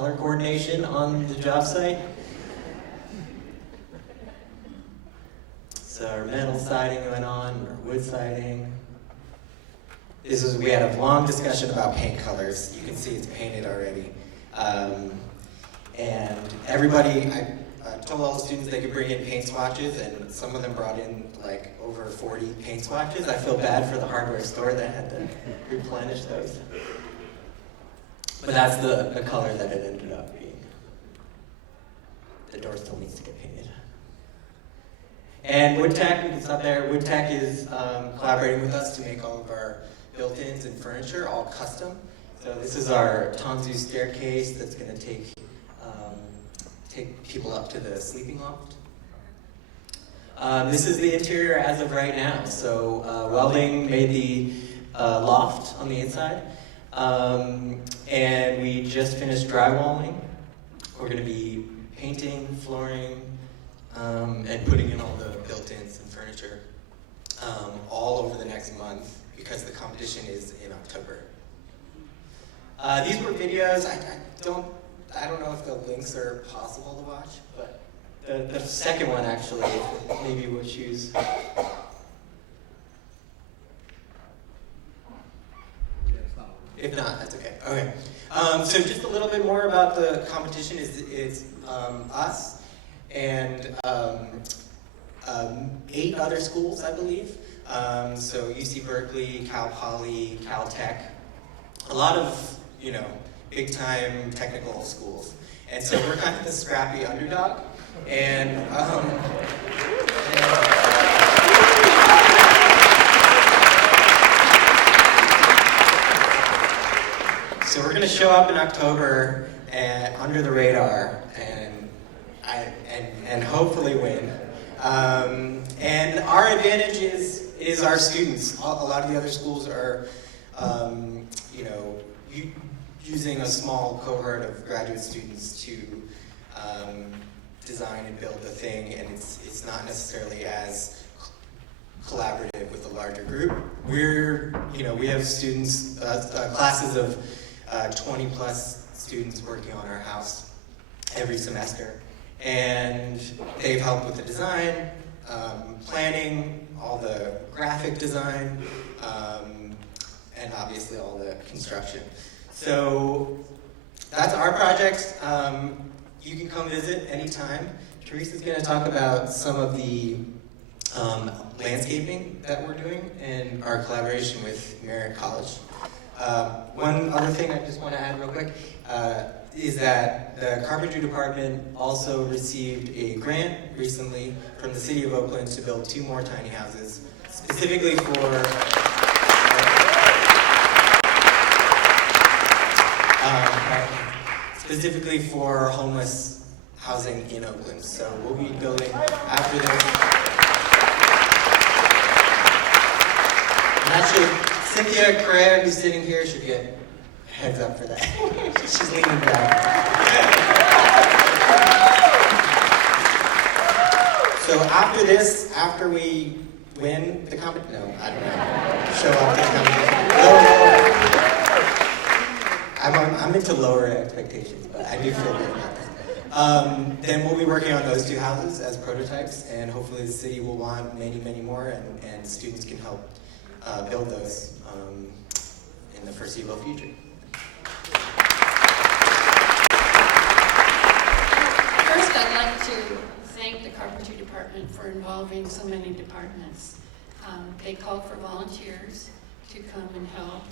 color coordination on the job site. So our metal siding went on, our wood siding. We had a long discussion about paint colors. You can see it's painted already. And everybody, I told all the students they could bring in paint swatches, and some of them brought in like over 40 paint swatches. I feel bad for the hardware store that had to replenish those. But that's the color that it ended up being. The door still needs to get painted. And WoodTech, we can stop there. WoodTech is collaborating with us to make all of our built-ins and furniture all custom. So this is our Tanzu staircase that's going to take people up to the sleeping loft. This is the interior as of right now. So welding made the loft on the inside. And we just finished drywalling. We're going to be painting, flooring, and putting in all the built-ins and furniture all over the next month because the competition is in October. These were videos. I don't know if the links are possible to watch, but the second one actually, maybe we'll choose. If not, that's okay. Okay. So just a little bit more about the competition is us and 8 other schools, I believe. So UC Berkeley, Cal Poly, Caltech, a lot of, big time technical schools. And so we're kind of the scrappy underdog. And so we're going to show up in October and under the radar and hopefully win. And our advantage is our students. A lot of the other schools are, using a small cohort of graduate students to design and build the thing, and it's not necessarily as collaborative with a larger group. We have students, classes of 20 plus students working on our house every semester, and they've helped with the design, planning, all the graphic design, and obviously all the construction. So that's our project. You can come visit anytime. Teresa's going to talk about some of the landscaping that we're doing in our collaboration with Miriam College. One other thing I just want to add real quick is that the carpentry department also received a grant recently from the city of Oakland to build 2 more tiny houses, specifically for homeless housing in Oakland. So we'll be building after this. And Cynthia Correa, who's sitting here, should get heads up for that. She's leaning back. So after this, after we win the competition, no, I don't know. Show up to the competition. I'm into lower expectations, but I do feel good about this. Then we'll be working on those 2 houses as prototypes, and hopefully the city will want many, many more, and students can help build those in the foreseeable future. First, I'd like to thank the carpentry department for involving so many departments. They called for volunteers to come and help.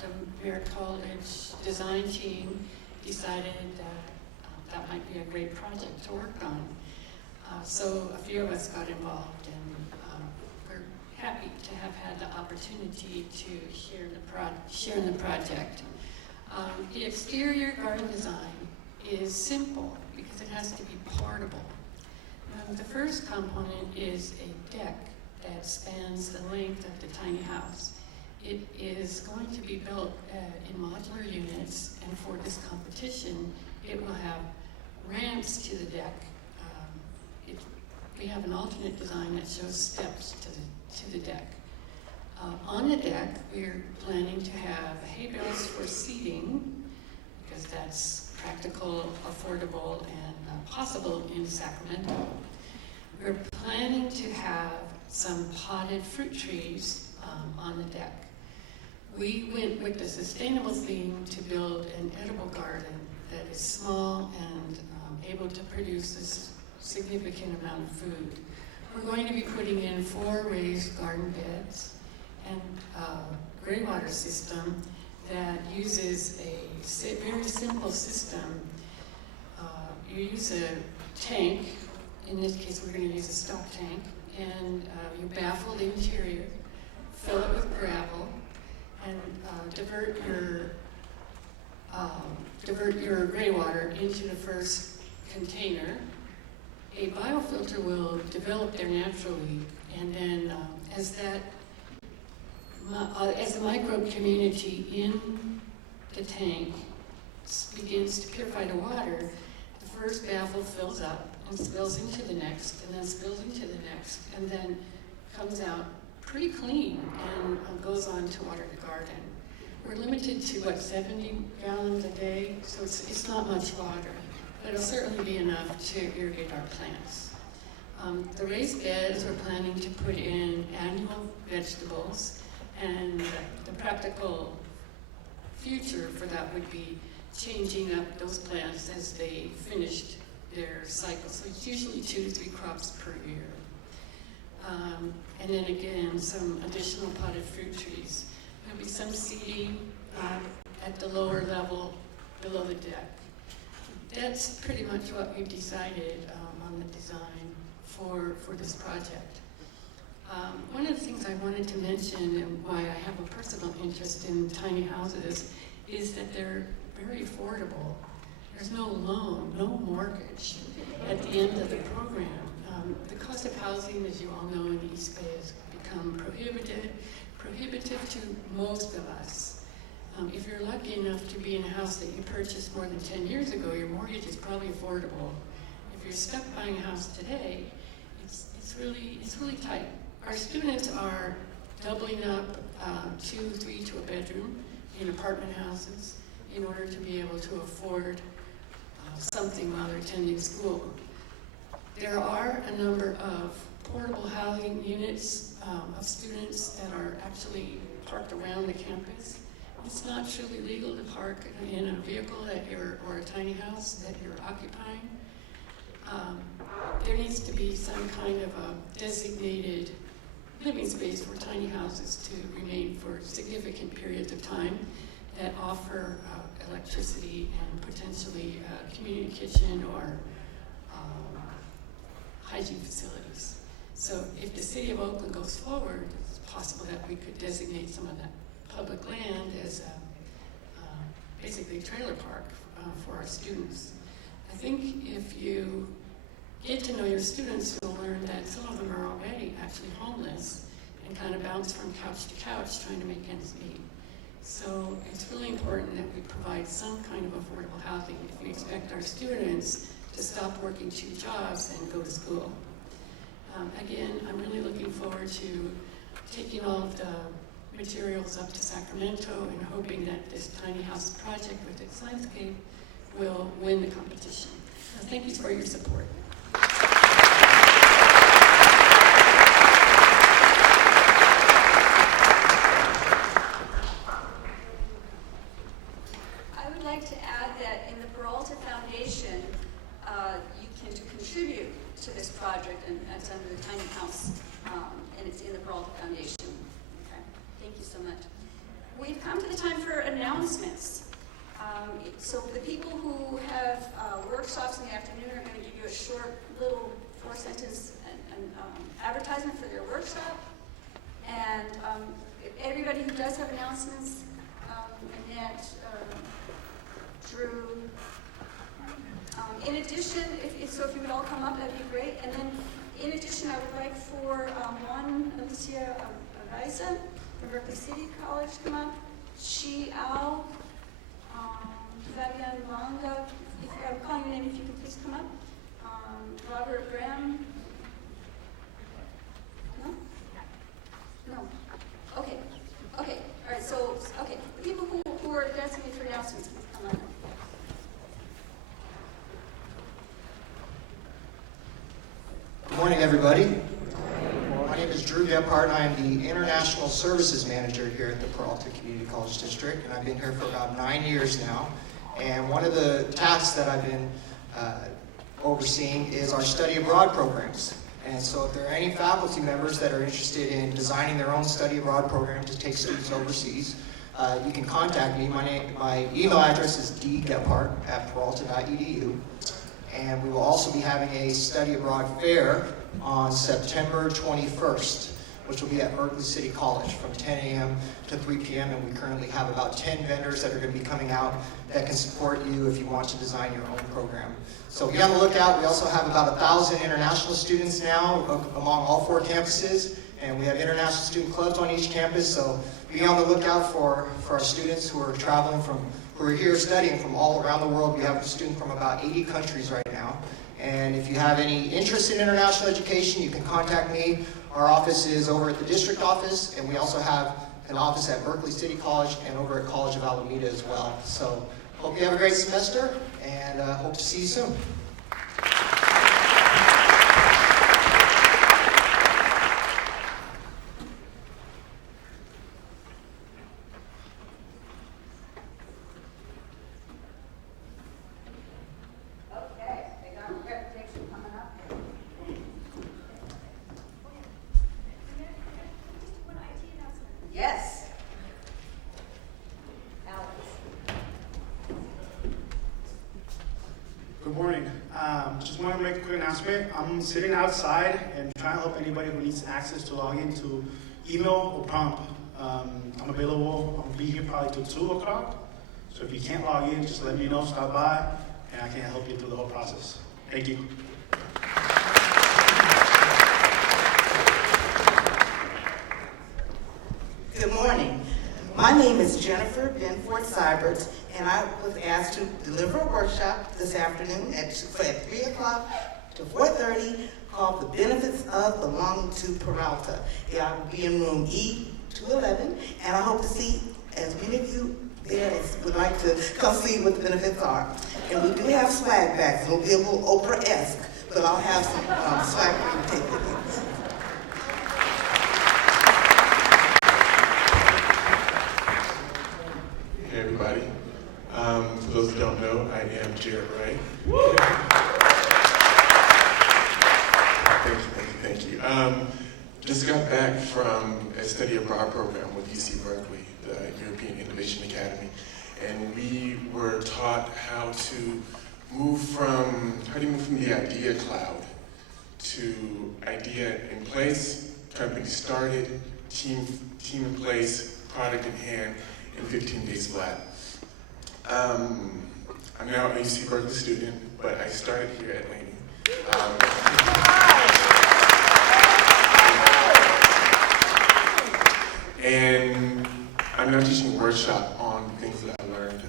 The Merritt College design team decided that might be a great project to work on. So a few of us got involved, and we're happy to have had the opportunity to share in the project. The exterior garden design is simple because it has to be portable. The first component is a deck that spans the length of the tiny house. It is going to be built in modular units, and for this competition, it will have ramps to the deck. We have an alternate design that shows steps to the deck. On the deck, we're planning to have hay bales for seating, because that's practical, affordable, and possible in Sacramento. We're planning to have some potted fruit trees on the deck. We went with the sustainable theme to build an edible garden that is small and able to produce a significant amount of food. We're going to be putting in 4 raised garden beds and a gray water system that uses a very simple system. You use a tank, in this case we're going to use a stock tank, and you baffle the interior, fill it with gravel, and divert your gray water into the first container. A biofilter will develop there naturally, and then as the microbe community in the tank begins to purify the water, the first baffle fills up and spills into the next, and then spills into the next, and then comes out pretty clean and goes on to water the garden. We're limited to 70 gallons a day, so it's not much water, but it'll certainly be enough to irrigate our plants. The raised beds we're planning to put in annual vegetables, and the practical future for that would be changing up those plants as they finished their cycle. So it's usually 2 to 3 crops per year. And then again, some additional potted fruit trees. There'll be some seeding at the lower level below the deck. That's pretty much what we've decided on the design for this project. One of the things I wanted to mention and why I have a personal interest in tiny houses is that they're very affordable. There's no loan, no mortgage at the end of the program. The cost of housing, as you all know, in the East Bay has become prohibitive to most of us. If you're lucky enough to be in a house that you purchased more than 10 years ago, your mortgage is probably affordable. If you're stuck buying a house today, it's really tight. Our students are doubling up 2, 3 to a bedroom in apartment houses in order to be able to afford something while they're attending school. There are a number of portable housing units of students that are actually parked around the campus. It's not truly legal to park in a vehicle or a tiny house that you're occupying. There needs to be some kind of a designated living space for tiny houses to remain for significant periods of time that offer electricity and potentially a community kitchen or hygiene facilities. So if the city of Oakland goes forward, it's possible that we could designate some of that public land as basically a trailer park for our students. I think if you get to know your students, you'll learn that some of them are already actually homeless and kind of bounce from couch to couch trying to make ends meet. So it's really important that we provide some kind of affordable housing if we expect our students to stop working 2 jobs and go to school. Again, I'm really looking forward to taking all of the materials up to Sacramento and hoping that this tiny house project with its landscape will win the competition. Thank you for your support. I would like to add that in the Peralta Foundation, you can contribute to this project, and that's under the tiny house, and it's in the Peralta Foundation. Okay, thank you so much. We've come to the time for announcements. So the people who have workshops in the afternoon are going to give you a short little 4-sentence advertisement for their workshop. And everybody who does have announcements, Annette, Drew. In addition, if you would all come up, that'd be great. And then, in addition, I would like for one Alicia Ariza from Berkeley City College to come up. Al, Fabian Longa, if I'm calling your name, if you could please come up. Robert Graham. No? No. Okay. All right. So, the people who are designated for announcements, please come up. everybody. My name is Drew Gephardt. I am the International Services Manager here at the Peralta Community College District, and I've been here for about 9 years now. And one of the tasks that I've been overseeing is our study abroad programs. And so if there are any faculty members that are interested in designing their own study abroad program to take students overseas, you can contact me. My email address is dgephardt@peralta.edu. And we will also be having a study abroad fair on September 21st, which will be at Berkeley City College from 10 a.m. to 3 p.m. And we currently have about 10 vendors that are going to be coming out that can support you if you want to design your own program. So be on the lookout. We also have about 1,000 international students now among all 4 campuses. And we have international student clubs on each campus. So be on the lookout for our students who are traveling who are here studying from all around the world. We have students from about 80 countries right now. And if you have any interest in international education, you can contact me. Our office is over at the district office, and we also have an office at Berkeley City College and over at College of Alameda as well. So hope you have a great semester, and hope to see you soon. Yes. Good morning. Just want to make a quick announcement. I'm sitting outside and trying to help anybody who needs access to log in to email or prompt. I'm available. I'll be here probably till 2 o'clock. So if you can't log in, just let me know, stop by, and I can help you through the whole process. Thank you. Good morning. My name is Jennifer Benford-Sybert, and I was asked to deliver a workshop this afternoon at 3 o'clock to 4:30 called The Benefits of Belonging to Peralta. I will be in room E211, and I hope to see as many of you there as would like to come see what the benefits are. And we do have swag bags. It'll be a little Oprah-esque, but I'll have some swag for you to take with you. Hey everybody. For those who don't know, I am Jared Ray. Thank you. Just got back from a study abroad program with UC Berkeley, the European Innovation Academy, and we were taught how to move from the idea cloud to idea in place, company started, team in place, product in hand, in 15 days flat. I'm now a UC Berkeley student, but I started here at Laney. And I'm now teaching a workshop on things that I learned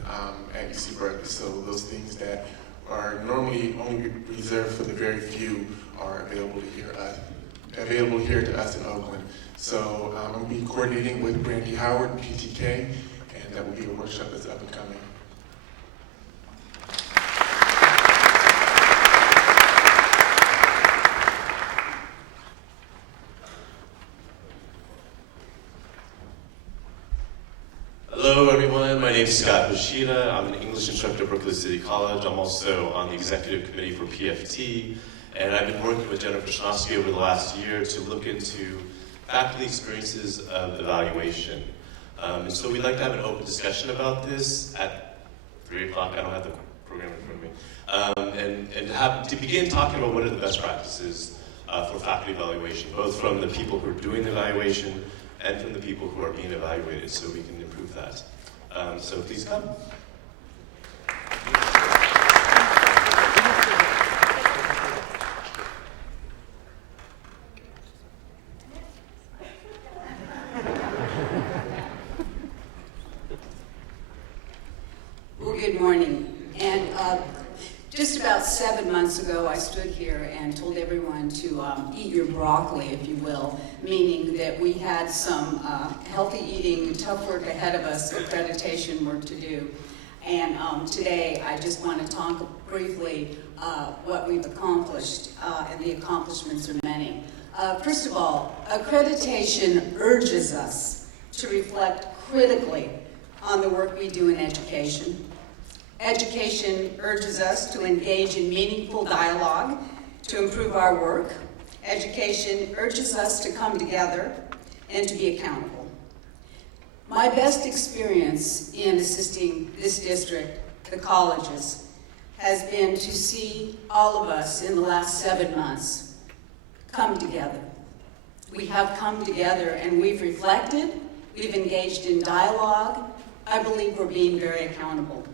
at UC Berkeley. So those things that are normally only reserved for the very few are available here to us in Oakland. So I'm going to be coordinating with Brandy Howard, PTK, and that will be a workshop that's up and coming. Hello everyone, my name is Scott Bashida. I'm an English instructor at Berkeley City College. I'm also on the executive committee for PFT, and I've been working with Jennifer Schnosky over the last year to look into faculty experiences of evaluation. And so we'd like to have an open discussion about this at 3 o'clock. I don't have the program in front of me. And to begin talking about what are the best practices for faculty evaluation, both from the people who are doing the evaluation and from the people who are being evaluated, so we can improve that. So please come. Well, good morning. And just about 7 months ago, I stood here and told everyone to eat your broccoli, if you will, meaning that we had some healthy eating, tough work ahead of us, accreditation work to do. And today, I just want to talk briefly what we've accomplished, and the accomplishments are many. First of all, accreditation urges us to reflect critically on the work we do in education. Education urges us to engage in meaningful dialogue to improve our work. Education urges us to come together and to be accountable. My best experience in assisting this district, the colleges, has been to see all of us in the last 7 months come together. We have come together and we've reflected, we've engaged in dialogue. I believe we're being very accountable.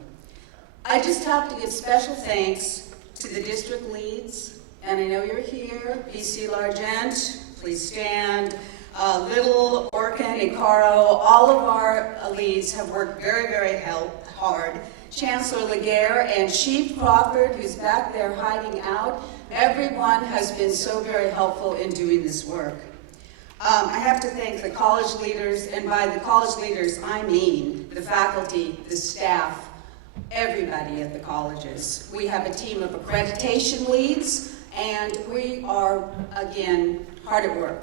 I just have to give special thanks to the district leads, and I know you're here. BC Largent, please stand. Little, Orkin, and Caro, all of our leads have worked very, very hard. Chancellor Laguerre and Chief Crawford, who's back there hiding out. Everyone has been so very helpful in doing this work. I have to thank the college leaders, and by the college leaders, I mean the faculty, the staff, everybody at the colleges. We have a team of accreditation leads, and we are, again, hard at work.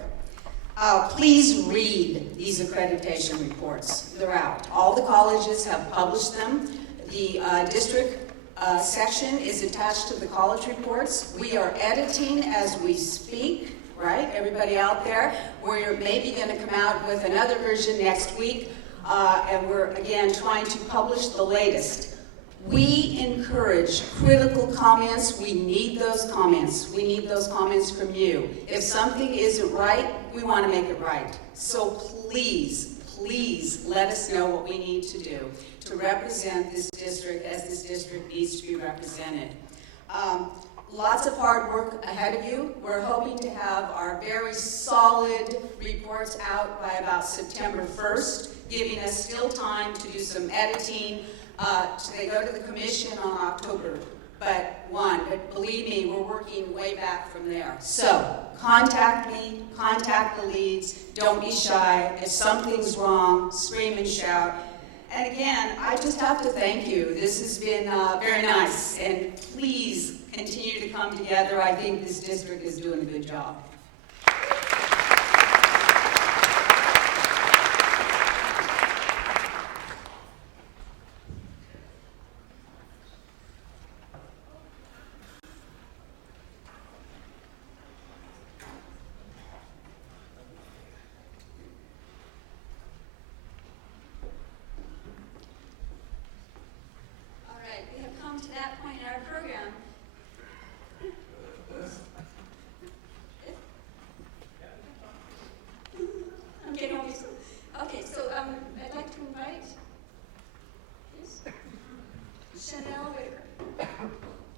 Please read these accreditation reports. They're out. All the colleges have published them. The district section is attached to the college reports. We are editing as we speak, right? Everybody out there. We're maybe going to come out with another version next week, and we're, again, trying to publish the latest. We encourage critical comments. We need those comments. We need those comments from you. If something isn't right, we want to make it right. So please, please let us know what we need to do to represent this district as this district needs to be represented. Lots of hard work ahead of you. We're hoping to have our very solid reports out by about September 1st, giving us still time to do some editing. They go to the commission on October but believe me, we're working way back from there. So contact me, contact the leads, don't be shy. If something's wrong, scream and shout. And again, I just have to thank you. This has been very nice, and please continue to come together. I think this district is doing a good job. To that point in our program. I'm getting all these. Okay, so I'd like to invite Chanel Whitaker.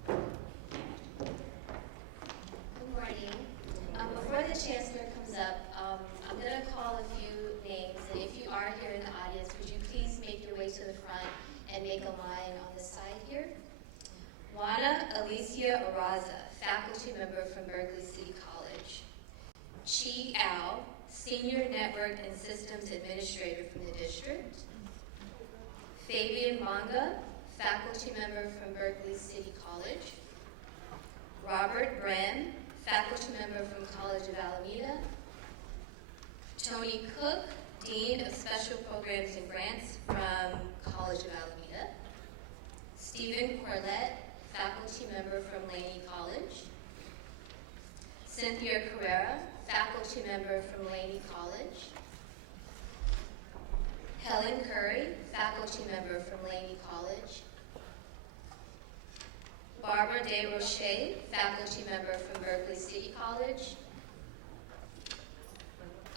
Good morning. Before the chancellor comes up, I'm going to call a few names, and if you are here in the audience, would you please make your way to the front and make a line on the side here? Juana Alicia Araza, faculty member from Berkeley City College. Chi Ao, senior network and systems administrator from the district. Fabian Manga, faculty member from Berkeley City College. Robert Bren, faculty member from College of Alameda. Tony Cook, dean of special programs and grants from College of Alameda. Stephen Corlett, faculty member from Laney College. Cynthia Carrera, faculty member from Laney College. Helen Curry, faculty member from Laney College. Barbara DeRoche, faculty member from Berkeley City College.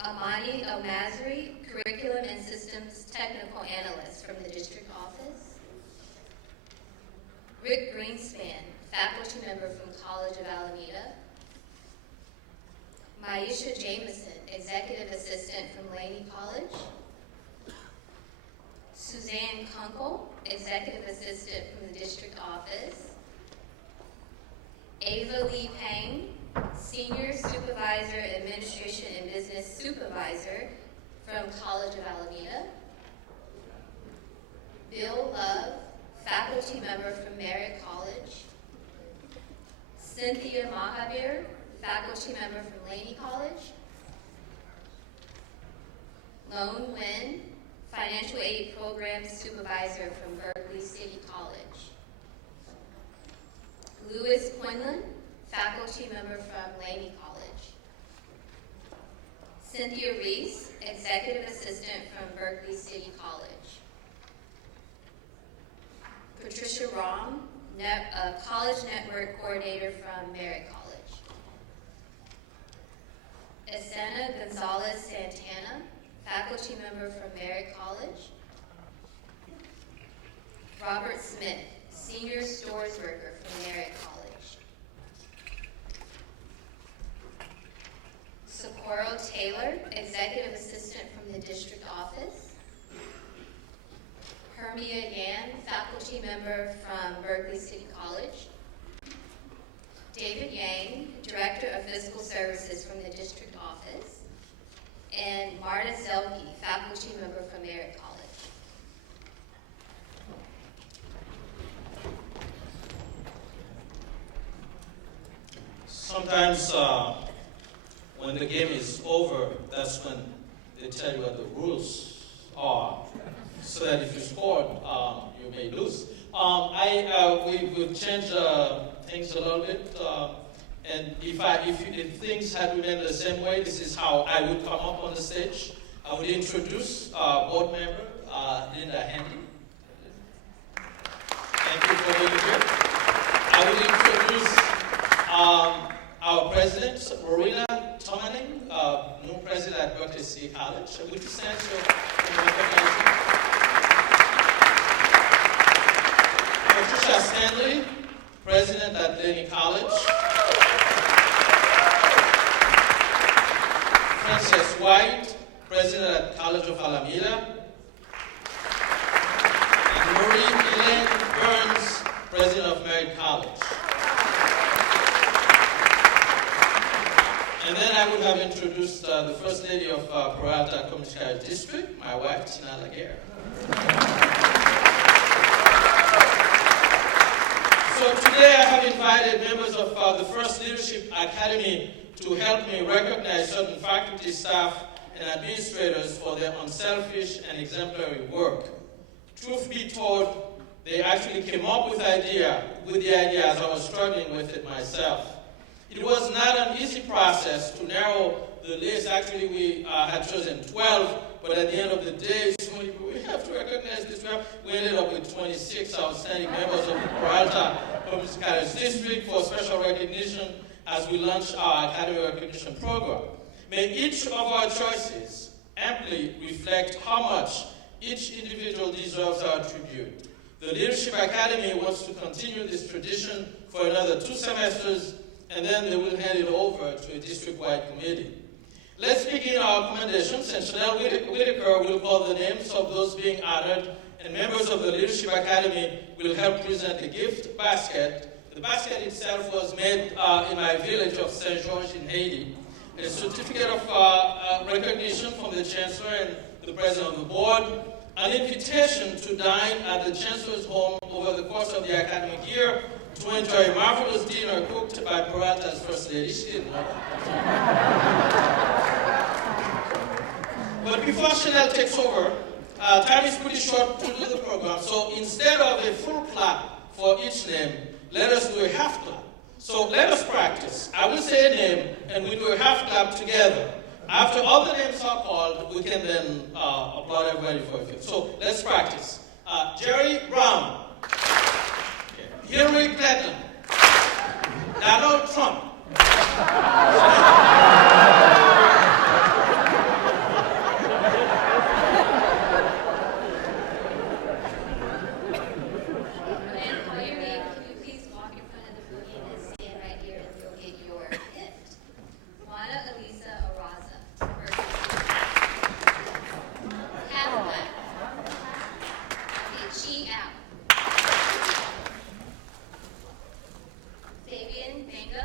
Amani Omazri, curriculum and systems technical analyst from the district office. Rick Greenspan, faculty member from College of Alameda. Maisha Jameson, executive assistant from Laney College. Suzanne Kunkel, executive assistant from the district office. Ava Lee Pang, senior supervisor, administration and business supervisor from College of Alameda. Bill Love, faculty member from Merritt College. Cynthia Mahavir, faculty member from Laney College. Lone Nguyen, financial aid program supervisor from Berkeley City College. Louis Quinlan, faculty member from Laney College. Cynthia Reese, executive assistant from Berkeley City College. Patricia Rom, college network coordinator from Merritt College. Esena Gonzalez Santana, faculty member from Merritt College. Robert Smith, senior stores worker from Merritt College. Socorro Taylor, executive assistant from the district office. Hermia Yan, faculty member from Berkeley City College. David Yang, director of fiscal services from the district office. And Marta Zelke, faculty member from Merritt College. Sometimes when the game is over, that's when they tell you what the rules are, so that if you scored, you may lose. We've changed things a little bit, and if things had remained the same way, this is how I would come up on the stage. I would introduce board member Linda Handy. Thank you for being here. I would introduce our president, Rowena Tomaning, new president at Berkeley City College. Would you stand so we recognize you? Patricia Stanley, president at Laney College. Frances White, president at College of Alameda. And Marie Elaine Burns, president of Merritt College. And then I would have introduced the First Lady of Peralta Community District, my wife, Tina Laguerre. So today I have invited members of the First Leadership Academy to help me recognize certain faculty, staff, and administrators for their unselfish and exemplary work. Truth be told, they actually came up with the idea as I was struggling with it myself. It was not an easy process to narrow the list. Actually, we had chosen 12, but at the end of the day, we have to recognize this. We ended up with 26 outstanding members of the Peralta Community College District for special recognition as we launch our Academy Recognition Program. May each of our choices amply reflect how much each individual deserves our tribute. The Leadership Academy wants to continue this tradition for another 2 semesters, and then they will hand it over to a district-wide committee. Let's begin our commendations, and Chanel Whitaker will call the names of those being honored, and members of the Leadership Academy will help present the gift basket. The basket itself was made in my village of Saint George in Haiti. A certificate of recognition from the Chancellor and the President of the Board, an invitation to dine at the Chancellor's home over the course of the academic year, to enjoy a marvelous dinner cooked by Peralta's First Lady. She didn't know that. But before Chanel takes over, time is pretty short to do the program, so instead of a full clap for each name, let us do a half clap. So let us practice. I will say a name, and we do a half clap together. After all the names are called, we can then applaud everybody for a few. So let's practice. Jerry Brown. Hillary Clinton, Donald Trump. And call your name. Can you please walk in front of the podium and stand right here and you'll get your gift. Juana Elisa Araza. Cadillac. Chi App. Fabian Banga.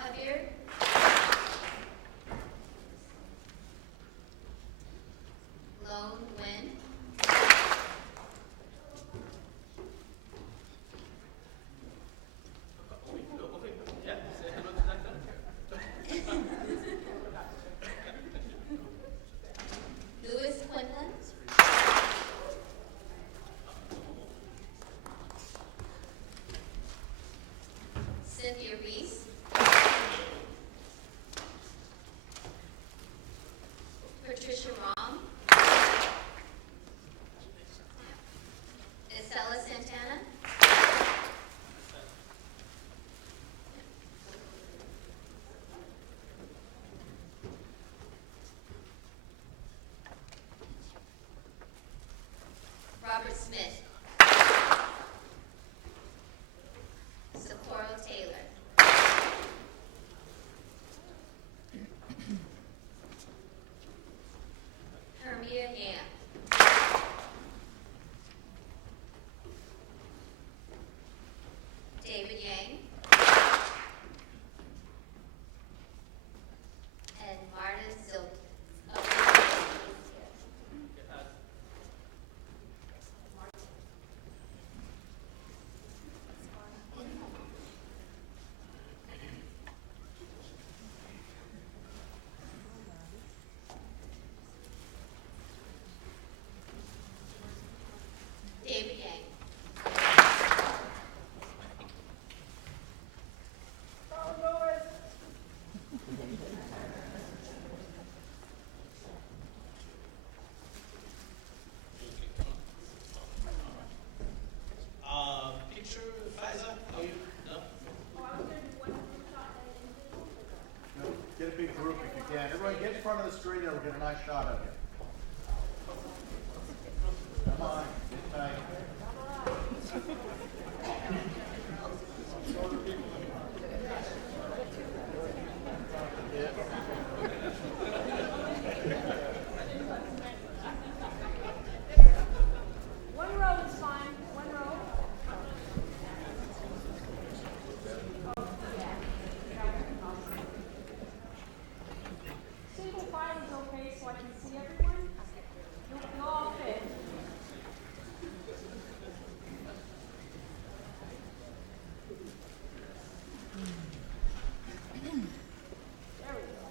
Mahavir. Lone Wen. Louis Quinlan. Cynthia Reese. Patricia Rom. Estella Santana. Robert Smith. Sapporo Taylor. Hermia Yam. David Yang. And Marta Zil. David Yang. Picture, Pfizer? Are you? No? No, get a big group if you can. Everyone get in front of the screen and we'll get a nice shot of you. Come on, get tight. One row is fine. One row. Single file is okay, so I can see everyone. You'll all fit. There we go.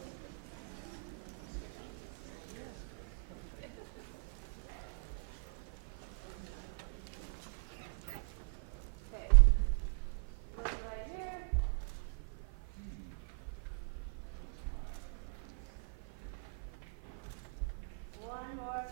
Okay. Look right here. One more.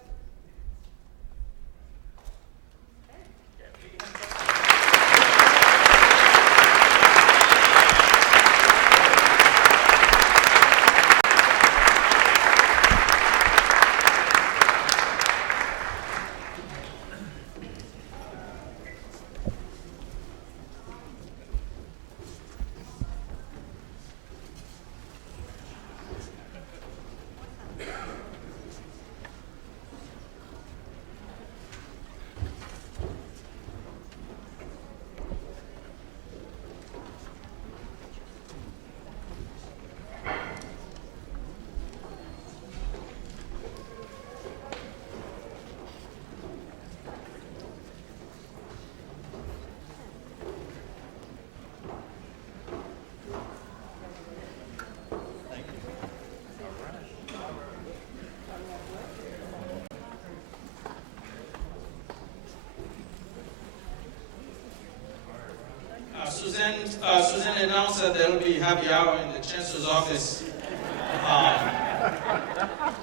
Suzanne announced that there will be happy hour in the Chancellor's office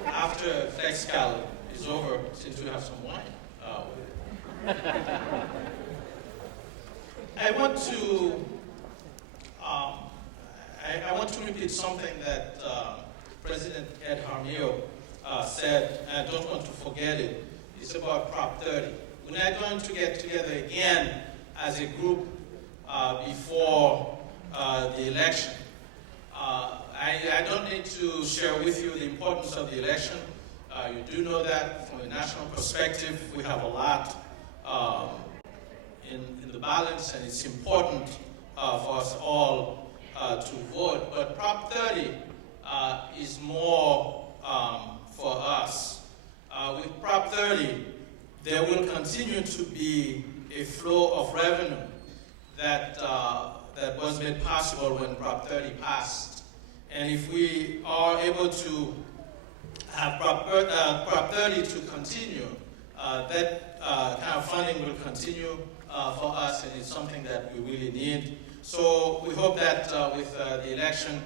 after FlexCal is over, since we have some wine. I want to repeat something that President Ed Jaramillo said, and I don't want to forget it. It's about Prop 30. We're not going to get together again as a group before the election. I don't need to share with you the importance of the election. You do know that from a national perspective, we have a lot in the balance, and it's important for us all to vote, but Prop 30 is more for us. With Prop 30, there will continue to be a flow of revenue that was made possible when Prop 30 passed. And if we are able to have Prop 30 to continue, that kind of funding will continue for us, and it's something that we really need. So we hope that with the election,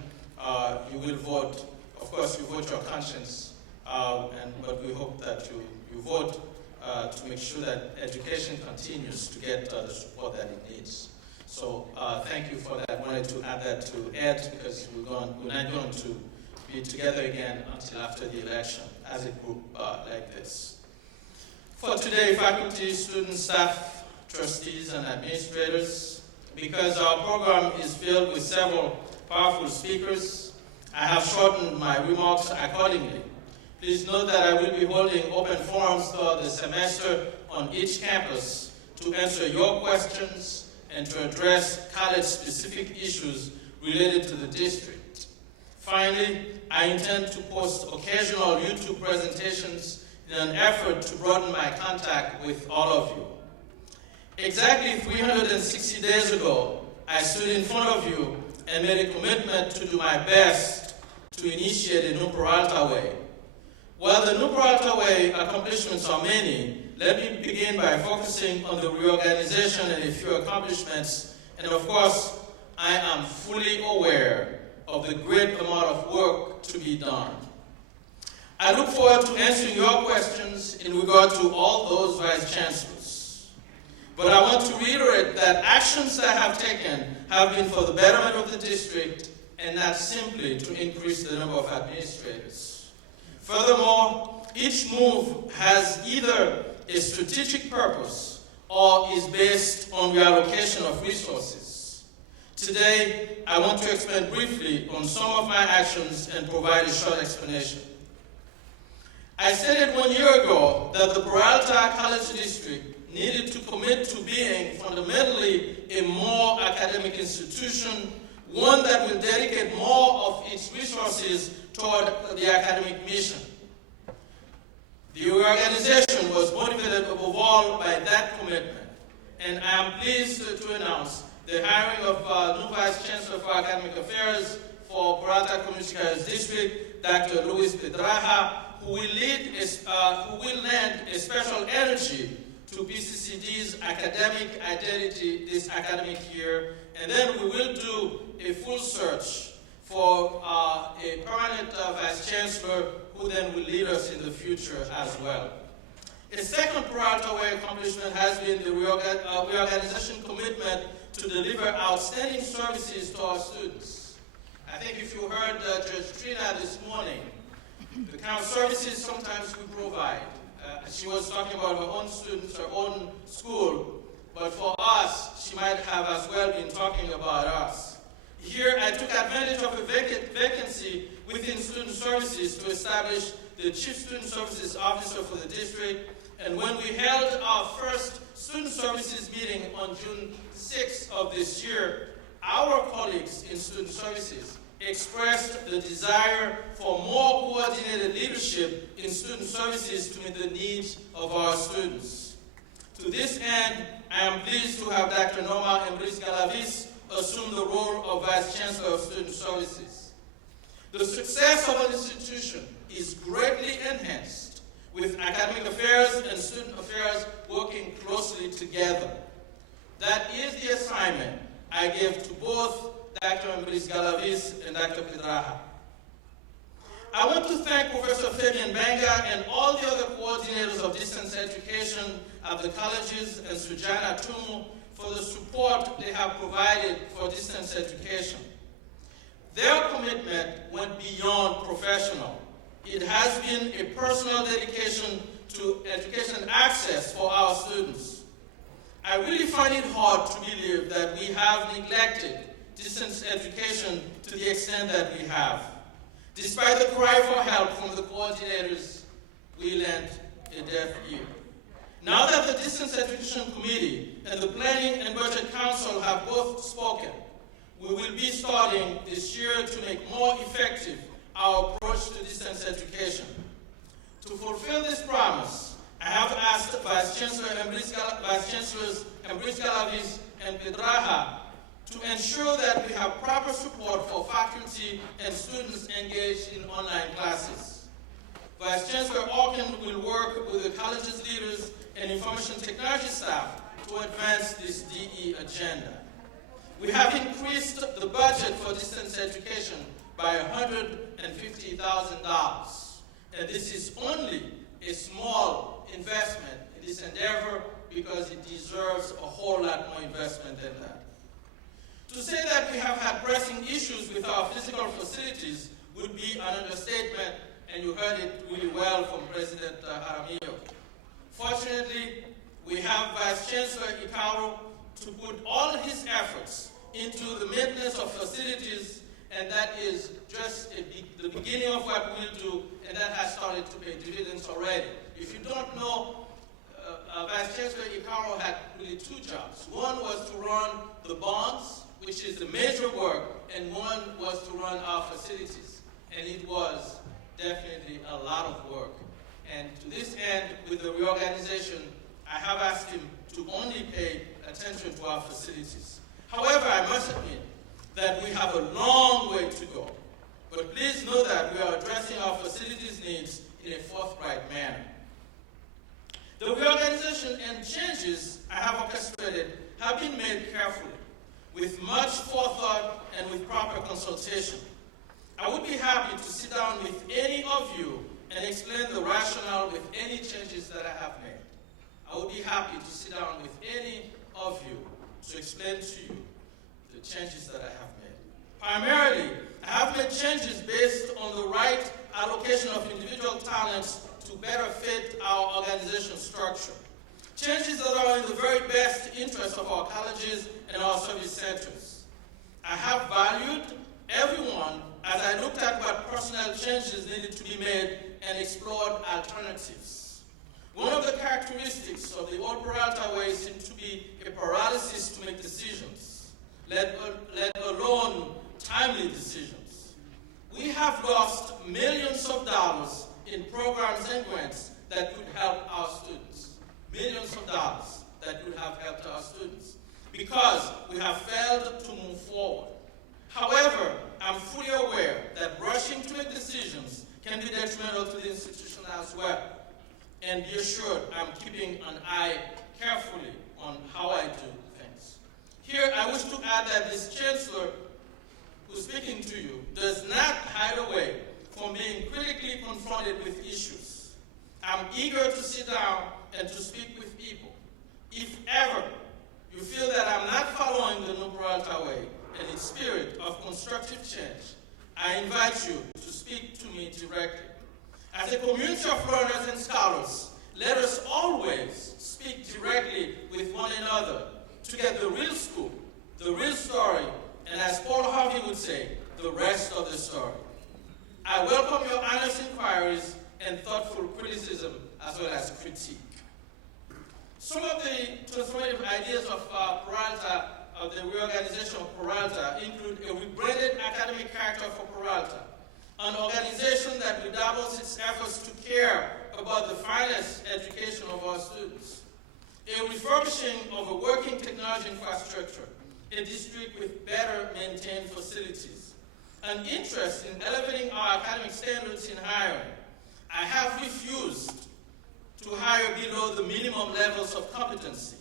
you will vote. Of course, you vote your conscience, but we hope that you vote to make sure that education continues to get the support that it needs. So thank you for that. I wanted to add that to Ed, because we're not going to be together again until after the election as a group like this. For today, faculty, students, staff, trustees, and administrators, because our program is filled with several powerful speakers, I have shortened my remarks accordingly. Please note that I will be holding open forums throughout the semester on each campus to answer your questions and to address college-specific issues related to the district. Finally, I intend to post occasional YouTube presentations in an effort to broaden my contact with all of you. Exactly 360 days ago, I stood in front of you and made a commitment to do my best to initiate a new Peralta way. While the new Peralta way accomplishments are many, let me begin by focusing on the reorganization and a few accomplishments. And of course, I am fully aware of the great amount of work to be done. I look forward to answering your questions in regard to all those vice chancellors. But I want to reiterate that actions that I have taken have been for the betterment of the district and not simply to increase the number of administrators. Furthermore, each move has either a strategic purpose or is based on reallocation of resources. Today, I want to expand briefly on some of my actions and provide a short explanation. I stated 1 year ago that the Peralta College District needed to commit to being fundamentally a more academic institution, one that will dedicate more of its resources toward the academic mission. The reorganization was motivated above all by that commitment, and I am pleased to announce the hiring of new Vice Chancellor for Academic Affairs for Peralta Community College District, Dr. Luis Pedraja, who will lend a special energy to PCCD's academic identity this academic year, and then we will do a full search for a permanent Vice Chancellor who then will lead us in the future as well. A second Peralta Way accomplishment has been the reorganization commitment to deliver outstanding services to our students. I think if you heard Judge Trina this morning, the kind of services sometimes we provide. She was talking about her own students, her own school, but for us, she might have as well been talking about us. Here, I took advantage of a vacancy within Student Services to establish the Chief Student Services Officer for the district, and when we held our first Student Services meeting on June 6th of this year, our colleagues in Student Services expressed the desire for more coordinated leadership in student services to meet the needs of our students. To this end, I am pleased to have Dr. Norma Embris-Galavis assume the role of Vice Chancellor of Student Services. The success of an institution is greatly enhanced with academic affairs and student affairs working closely together. That is the assignment I gave to both Dr. Embris-Galavis and Dr. Pedraja. I want to thank Professor Fabian Banga and all the other coordinators of distance education at the colleges and Sujana Tumu for the support they have provided for distance education. Their commitment went beyond professional. It has been a personal dedication to education access for our students. I really find it hard to believe that we have neglected distance education to the extent that we have. Despite the cry for help from the coordinators, we lent a deaf ear. Now that the Distance Education Committee and the Planning and Budget Council have both spoken, we will be starting this year to make more effective our approach to distance education. To fulfill this promise, I have asked Vice Chancellors Embris Galavis and Pedraja to ensure that we have proper support for faculty and students engaged in online classes. Vice Chancellor Orkin will work with the college's leaders and information technology staff to advance this DE agenda. We have increased the budget for distance education by $150,000. And this is only a small investment in this endeavor because it deserves a whole lot more investment than that. To say that we have had pressing issues with our physical facilities would be an understatement, and you heard it really well from President Jaramillo. Fortunately, we have Vice Chancellor Icaro to put all his efforts into the maintenance of facilities, and that is just the beginning of what we'll do, and that has started to pay dividends already. If you don't know, Vice Chancellor Icaro had really two jobs. One was to run the bonds, which is the major work, and one was to run our facilities. And it was definitely a lot of work. And to this end, with the reorganization, I have asked him to only pay attention to our facilities. However, I must admit that we have a long way to go. But please know that we are addressing our facilities needs in a forthright manner. The reorganization and changes I have orchestrated have been made carefully, with much forethought and with proper consultation. I would be happy to sit down with any of you and explain the rationale with any changes that I have made. I would be happy to sit down with any of you to explain to you the changes that I have made. Primarily, I have made changes based on the right allocation of individual talents to better fit our organization structure. Changes that are in the very best interest of our colleges and our service centers. I have valued everyone as I looked at what personnel changes needed to be made and explored alternatives. One of the characteristics of the old Peralta way seemed to be a paralysis to make decisions, let alone timely decisions. We have lost millions of dollars in programs and grants that could help our students. Millions of dollars that could have helped our students because we have failed to move forward. However, I'm fully aware that rushing to make decisions can be detrimental to the institution as well. And be assured, I'm keeping an eye carefully on how I do things. Here, I wish to add that this chancellor who's speaking to you does not hide away from being critically confronted with issues. I'm eager to sit down and to speak with people. If ever you feel that I'm not following the New Peralta way and its spirit of constructive change, I invite you to speak to me directly. As a community of learners and scholars, let us always speak directly with one another to get the real scoop, the real story, and as Paul Harvey would say, the rest of the story. I welcome your honest inquiries and thoughtful criticism as well as critique. Some of the transformative ideas of Peralta, of the reorganization of Peralta, include a rebranded academic character for Peralta, an organization that redoubles its efforts to care about the finest education of our students, a refurbishing of a working technology infrastructure, a district with better maintained facilities, an interest in elevating our academic standards in hiring. I have refused to hire below the minimum levels of competency.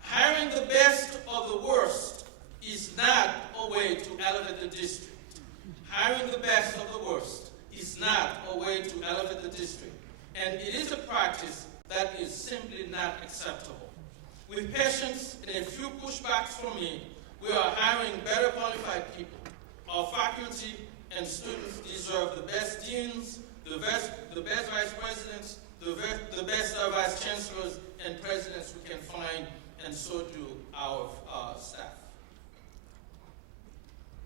Hiring the best of the worst is not a way to elevate the district. Hiring the best of the worst is not a way to elevate the district. And it is a practice that is simply not acceptable. With patience and a few pushbacks from me, we are hiring better qualified people. Our faculty and students deserve the best deans, the best vice presidents, the best vice chancellors and presidents we can find, and so do our staff.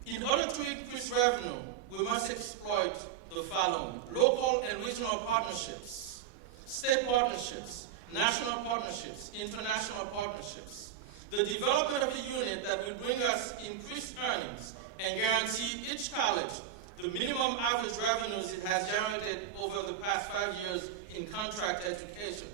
In order to increase revenue, we must exploit the following: local and regional partnerships, state partnerships, national partnerships, international partnerships. The development of a unit that will bring us increased earnings and guarantee each college the minimum average revenues it has generated over the past 5 years in contract education.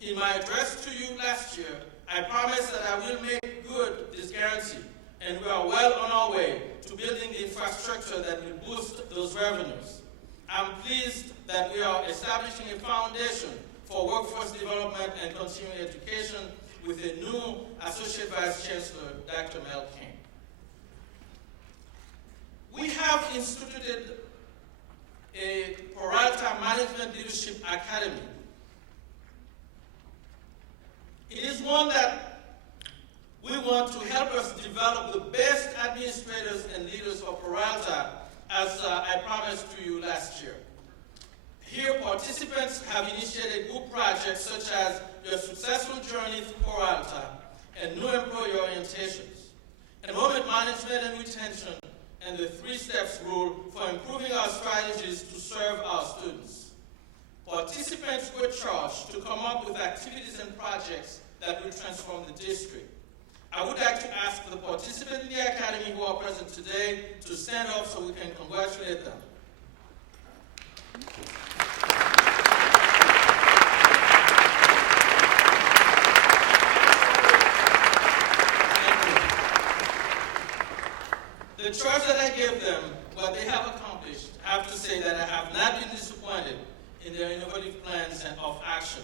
In my address to you last year, I promised that I will make good this guarantee, and we are well on our way to building the infrastructure that will boost those revenues. I'm pleased that we are establishing a foundation for workforce development and continuing education with a new Associate Vice Chancellor, Dr. Mel King. We have instituted a Peralta Management Leadership Academy. It is one that we want to help us develop the best administrators and leaders for Peralta, as I promised to you last year. Here, participants have initiated group projects such as your successful journey through Peralta and new employee orientations, enrollment management and retention, and the 3 steps rule for improving our strategies to serve our students. Participants were charged to come up with activities and projects that will transform the district. I would like to ask the participants in the Academy who are present today to stand up so we can congratulate them. The charge that I gave them, what they have accomplished, I have to say that I have not been disappointed in their innovative plans and of action.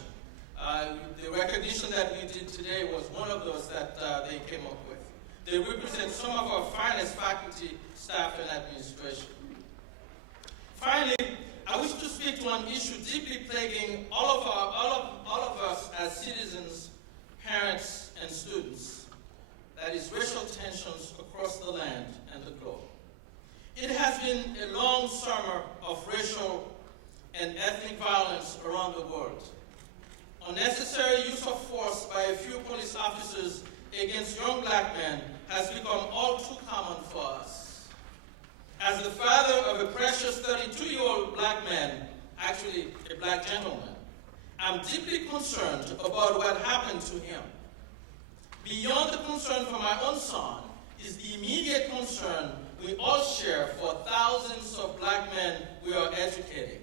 The recognition that we did today was one of those that they came up with. They represent some of our finest faculty, staff, and administration. Finally, I wish to speak to an issue deeply plaguing all of us as citizens, parents, and students. That is racial tensions across the land and the globe. It has been a long summer of racial and ethnic violence around the world. Unnecessary use of force by a few police officers against young black men has become all too common for us. As the father of a precious 32-year-old black man, actually a black gentleman, I'm deeply concerned about what happened to him. Beyond the concern for my own son is the immediate concern we all share for thousands of black men we are educating.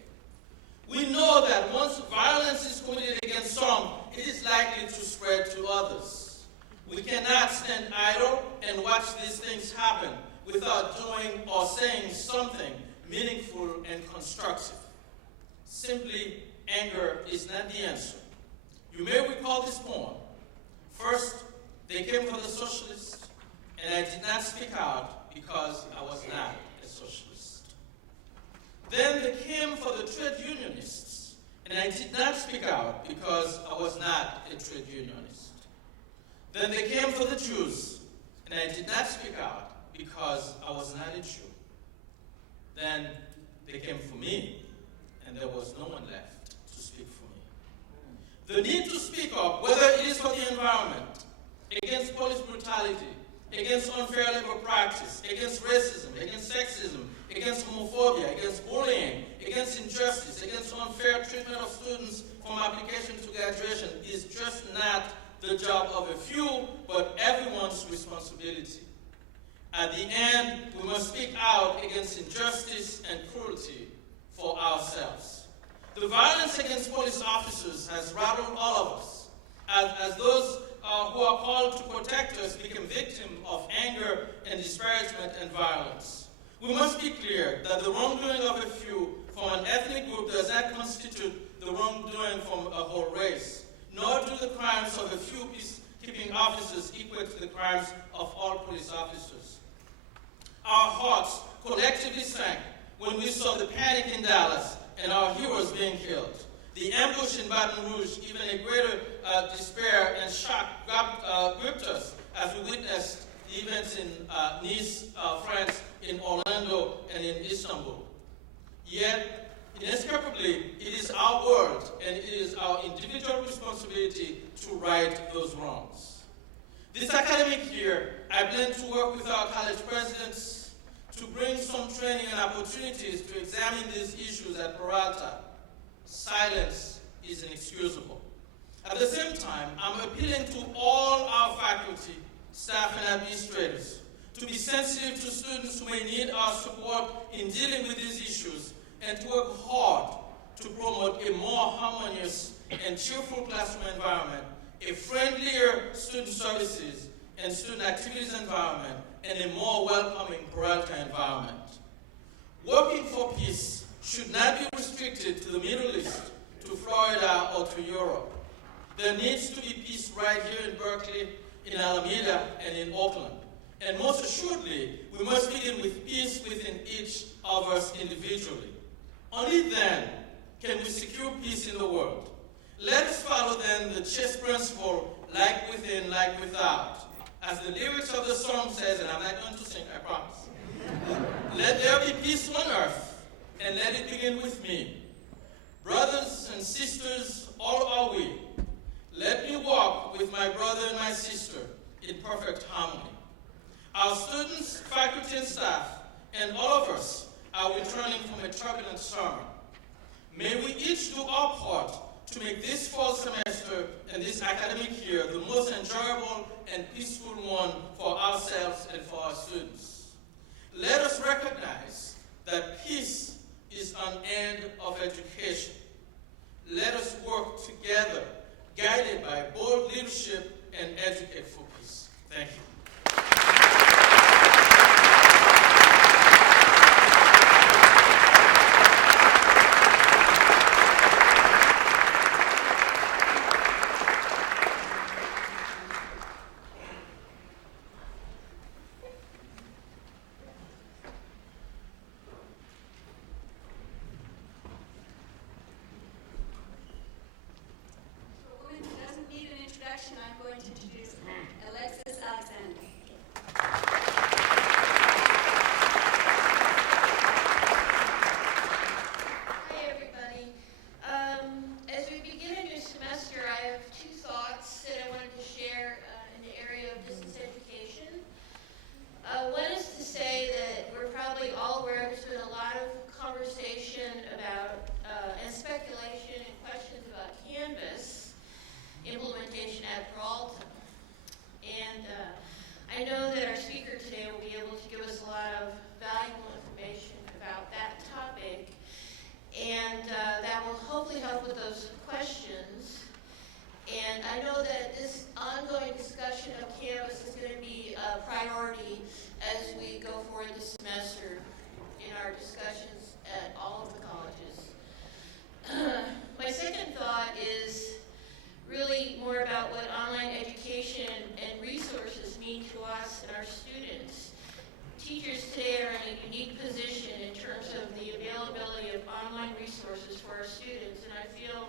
We know that once violence is committed against some, it is likely to spread to others. We cannot stand idle and watch these things happen without doing or saying something meaningful and constructive. Simply, anger is not the answer. You may recall this poem. First, they came for the socialists, and I did not speak out because I was not a socialist. Then they came for the trade unionists, and I did not speak out because I was not a trade unionist. Then they came for the Jews, and I did not speak out because I was not a Jew. Then they came for me, and there was no one left to speak for me. The need to speak up, whether it is for the environment, against police brutality, against unfair labor practice, against racism, against sexism, against homophobia, against bullying, against injustice, against unfair treatment of students from application to graduation, is just not the job of a few, but everyone's responsibility. At the end, we must speak out against injustice and cruelty for ourselves. The violence against police officers has rattled all of us, as those who are called to protect us become victims of anger and disparagement and violence. We must be clear that the wrongdoing of a few from an ethnic group does not constitute the wrongdoing from a whole race, nor do the crimes of a few peacekeeping officers equate to the crimes of all police officers. Our hearts collectively sank when we saw the panic in Dallas and our heroes being killed. The ambush in Baton Rouge, even a greater despair and shock gripped us as we witnessed the events in Nice, France, in Orlando, and in Istanbul. Yet, inescapably, it is our world and it is our individual responsibility to right those wrongs. This academic year, I plan to work with our college presidents to bring some training and opportunities to examine these issues at Peralta. Silence is inexcusable. At the same time, I'm appealing to all our faculty staff and administrators, to be sensitive to students who may need our support in dealing with these issues, and to work hard to promote a more harmonious and cheerful classroom environment, a friendlier student services and student activities environment, and a more welcoming Peralta environment. Working for peace should not be restricted to the Middle East, to Florida, or to Europe. There needs to be peace right here in Berkeley, in Alameda, and in Oakland. And most assuredly, we must begin with peace within each of us individually. Only then can we secure peace in the world. Let us follow then the chess principle, like within, like without. As the lyrics of the song says, and I'm not going to sing, I promise. Let there be peace on earth, and let it begin with me. Brothers and sisters, all are we. Let me walk with my brother and my sister in perfect harmony. Our students, faculty, and staff, and all of us are returning from a turbulent summer. May we each do our part to make this fall semester and this academic year the most enjoyable and peaceful one for ourselves and for our students. Let us recognize that peace is an end of education. Let us work together, guided by bold leadership, and educate for peace. Thank you. I'm going to introduce Alexis Alexander. Hi, everybody. As we begin a new semester, I have two thoughts that I wanted to share in the area of distance education. One is to say that we're probably all aware there's been a lot of conversation about and speculation and questions about Canvas implementation at Peralta. And I know that our speaker today will be able to give us a lot of valuable information about that topic, and that will hopefully help with those questions. And I know that this ongoing discussion of Canvas is going to be a priority as we go forward this semester in our discussions at all of the colleges. My second thought is really more about what online education and resources mean to us and our students. Teachers today are in a unique position in terms of the availability of online resources for our students, and I feel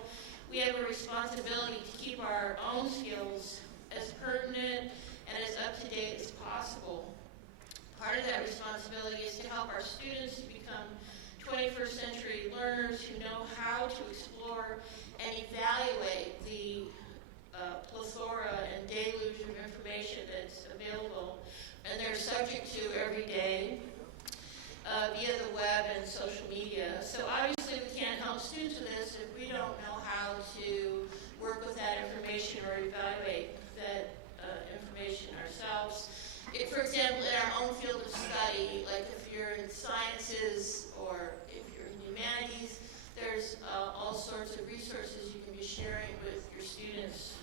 we have a responsibility to keep our own skills as pertinent and as up-to-date as possible. Part of that responsibility is to help our students to become 21st century learners who know how to explore and evaluate the plethora and deluge of information that's available and they're subject to every day via the web and social media. So obviously we can't help students with this if we don't know how to work with that information or evaluate that information ourselves. For example, in our own field of study, like if you're in sciences or if you're in humanities, there's all sorts of resources you can be sharing with your students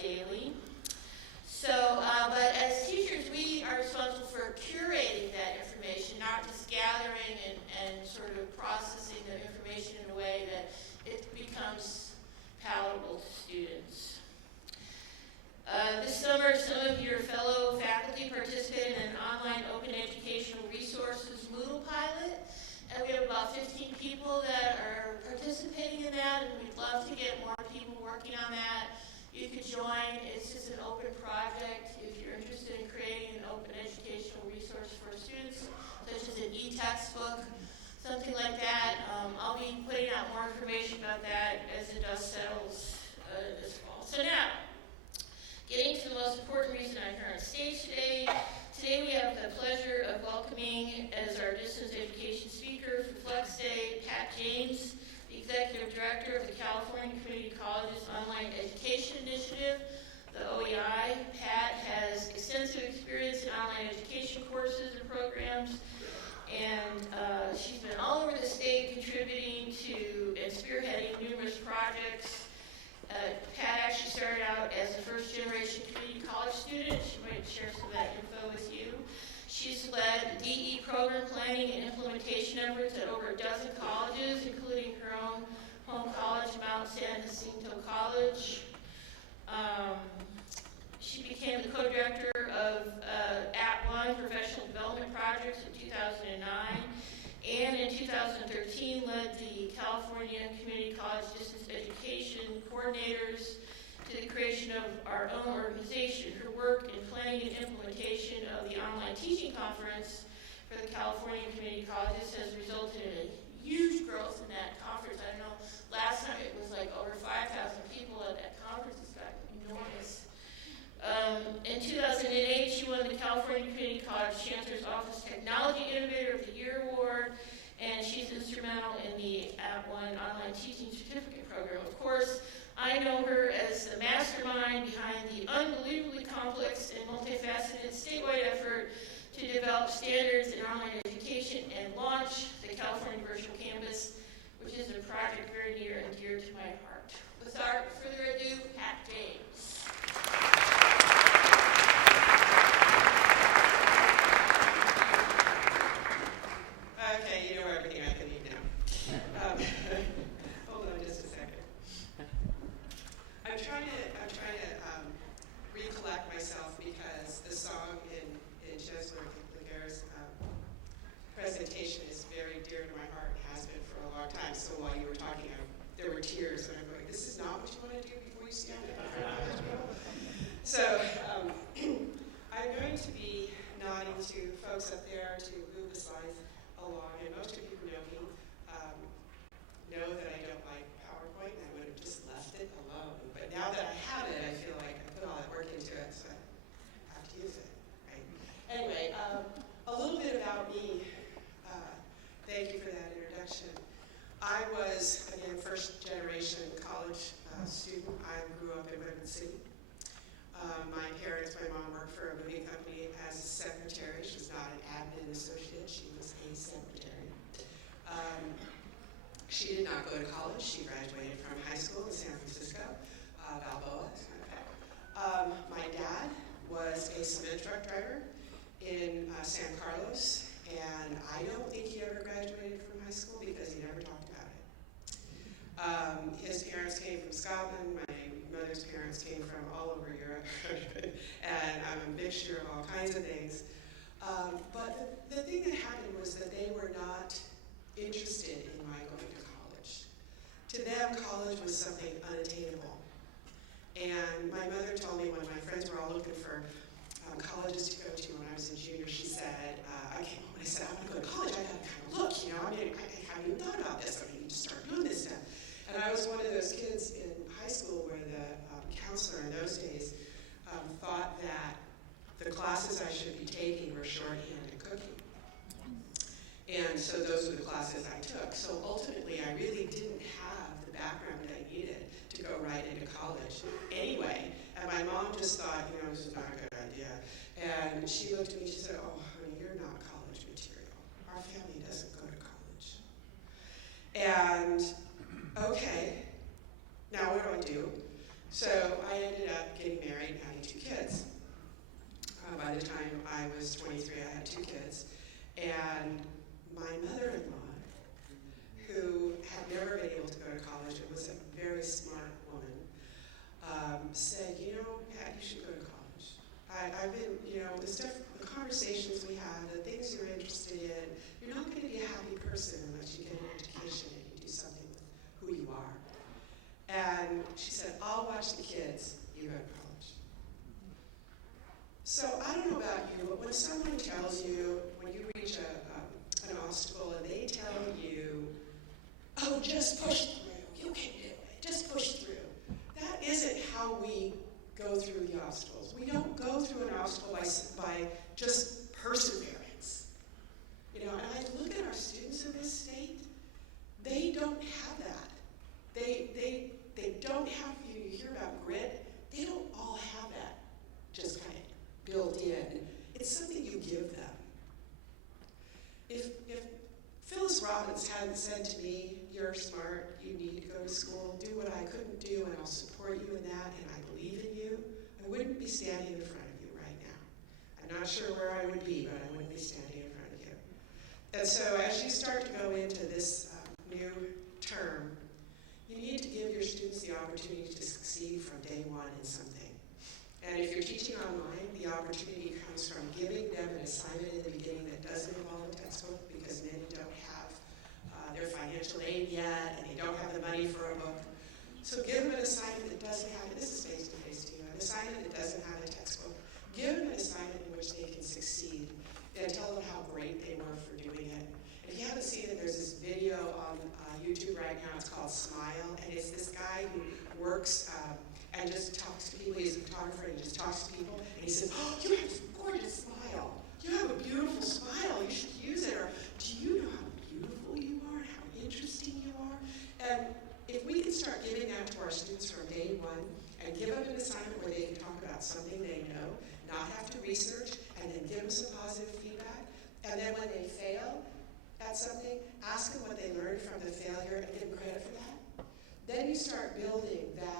daily. So, but as teachers, we are responsible for curating that information, not just gathering and sort of processing the information in a way that it becomes palatable to students. This summer, some of your fellow faculty participated in an online open educational resources Moodle pilot, and we have about 15 people that are participating in that, and we'd love to get more people working on that. You could join. It's just an open project. If you're interested in creating an open educational resource for students, such as an e-textbook, something like that, I'll be putting out more information about that as the dust settles this fall. So now, getting to the most important reason I'm here on stage today. Today we have the pleasure of welcoming as our distance education speaker for Flex Day, Pat James, the Executive Director of the California Community Colleges Online Education Initiative, the OEI. Pat has extensive experience in online education courses and programs, and she's been all over the state contributing to and spearheading numerous projects. Pat actually started out as a first-generation community college student. She might share some of that info with you. She's led DE program planning and implementation efforts at over a dozen colleges, including her own home college, Mount San Jacinto College. She became the co-director of @ONE professional development projects in 2009, and in 2013 led the California Community College Distance Education Coordinators to the creation of our own organization. Her work in planning and implementation of the online teaching conference for the California Community Colleges has resulted in a huge growth in that conference. I don't know, last time it was like over 5,000 people at that conference. It's gotten enormous. In 2008, she won the California Community College Chancellor's Office Technology Innovator of the Year Award, and she's instrumental in the @ONE online teaching certificate program. Of course, I know her as the mastermind behind the unbelievably complex and multifaceted statewide effort to develop standards in online education and launch the California Virtual Campus, which is a project very near and dear to my heart. Without further ado, Pat James. Okay, you know everything I can need now. Hold on just a second. I'm trying to recollect myself because the song in Chancellor Laguerre's presentation is very dear to my heart and has been for a long time. So while you were talking, there were tears, and I'm going, this is not what you want to do before you stand up in front of those people. So I'm going to be nodding to folks up there to move the slides along, and most of you who know me know that I don't like PowerPoint, and I would have just left it alone. But now that I have it, I feel like I put all that work into it, so I have to use it, right? Anyway, a little bit about me. Thank you for that introduction. I was, again, first-generation college student. I grew up in Redwood City. My parents, my mom worked for a moving company as a secretary. She was not an admin associate. She was a secretary. She did not go to college. She graduated from high school in San Francisco, Balboa, as a matter of fact. My dad was a cement truck driver in San Carlos, and I don't think he ever graduated from high school because he never talked about it. His parents came from Scotland. My mother's parents came from all over Europe, and I'm a mixture of all kinds of things. But the thing that happened was that they were not interested in my going to college. To them, college was something unattainable. And my mother told me when my friends were all looking for colleges to go to when I was a junior, she said, I came home and I said, I want to go to college. I got to kind of look, you know, I mean, I haven't even thought about this. I need to start doing this stuff. And I was one of those kids in high school where the counselor in those days thought that the classes I should be taking were shorthand and cooking. And so those were the classes I took. So ultimately, I really didn't have the background I needed to go right into college anyway. And my mom just thought, you know, this is not a good idea. And she looked at me, she said, oh, honey, you're not college material. Our family doesn't go to college. And, okay, now what do I do? So I ended up getting married and having 2 kids. By the time I was 23, I had 2 kids. And my mother-in-law, who had never been able to go to college and was a very smart woman, said, you know, Pat, you should go to college. I've been, you know, the conversations we have, the things you're interested in, you're not going to be a happy person unless you get an education and you do something with who you are. And she said, I'll watch the kids, you go to college. So I don't know about you, but when someone tells you, when you reach an obstacle and they tell you, oh, just push through, you can do it, just push through. That isn't how we go through the obstacles. We don't go through an obstacle by just perseverance. You know, and I look at our students in this state, they don't have that. They don't have, you hear about grit, they don't all have Robbins hadn't said to me, you're smart, you need to go to school, do what I couldn't do, and I'll support you in that, and I believe in you, I wouldn't be standing in front of you right now. I'm not sure where I would be, but I wouldn't be standing in front of you. And so as you start to go into this new term, you need to give your students the opportunity to succeed from day one in something. And if you're teaching online, the opportunity comes from giving them an assignment in the beginning that doesn't involve a textbook, because many don't have their financial aid yet, and they don't have the money for a book. So give them an assignment that doesn't have, this is face-to-face too, an assignment that doesn't have a textbook. Give them an assignment in which they can succeed, and tell them how great they were for doing it. If you haven't seen it, there's this video on YouTube right now, it's called Smile, and it's this guy who works and just talks to people. He's a photographer, and he just talks to people, and he says, oh, you have a gorgeous smile. You have a beautiful smile, you should use it. Or, do you know how beautiful you are, how interesting you are? And if we can start giving that to our students from day one, and give them an assignment where they can talk about something they know, not have to research, and then give them some positive feedback, and then when they fail at something, ask them what they learned from the failure and give them credit for that. Then you start building that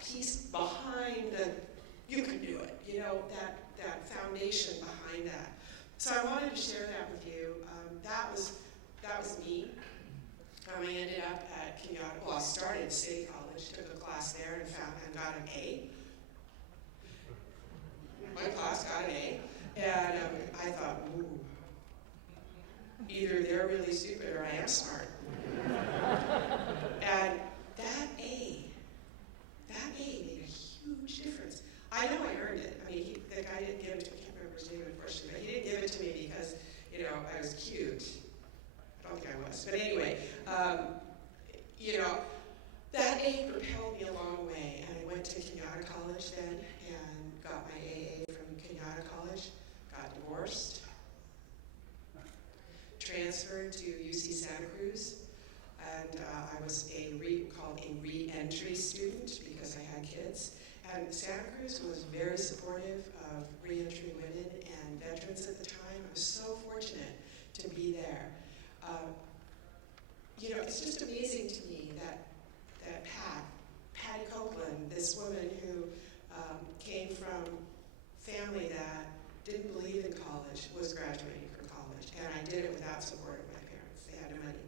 piece behind the, you can do it, you know, that foundation behind that. So I wanted to share that with you. That was me. I ended up at Keynote. Well, I started at City College, took a class there and got an A. My class got an A, and I thought, ooh, either they're really stupid or I am smart. And that A made a huge difference. I know I earned it. I mean, the guy didn't give it to me. I can't remember his name, unfortunately, but he didn't give it to me because, you know, I was cute. I don't think I was. But anyway, you know, that A propelled me a long way. And I went to Keynote College then and got my AA from Keynote College, got divorced, transferred to UC Santa Cruz, and I was called a re-entry student because I had kids. And Santa Cruz was very supportive of re-entry women and veterans at the time. I was so fortunate to be there. You know, it's just amazing to me that Patty Copeland, this woman who came from family that didn't believe in college, was graduating from college. And I did it without support of my parents. They had no money.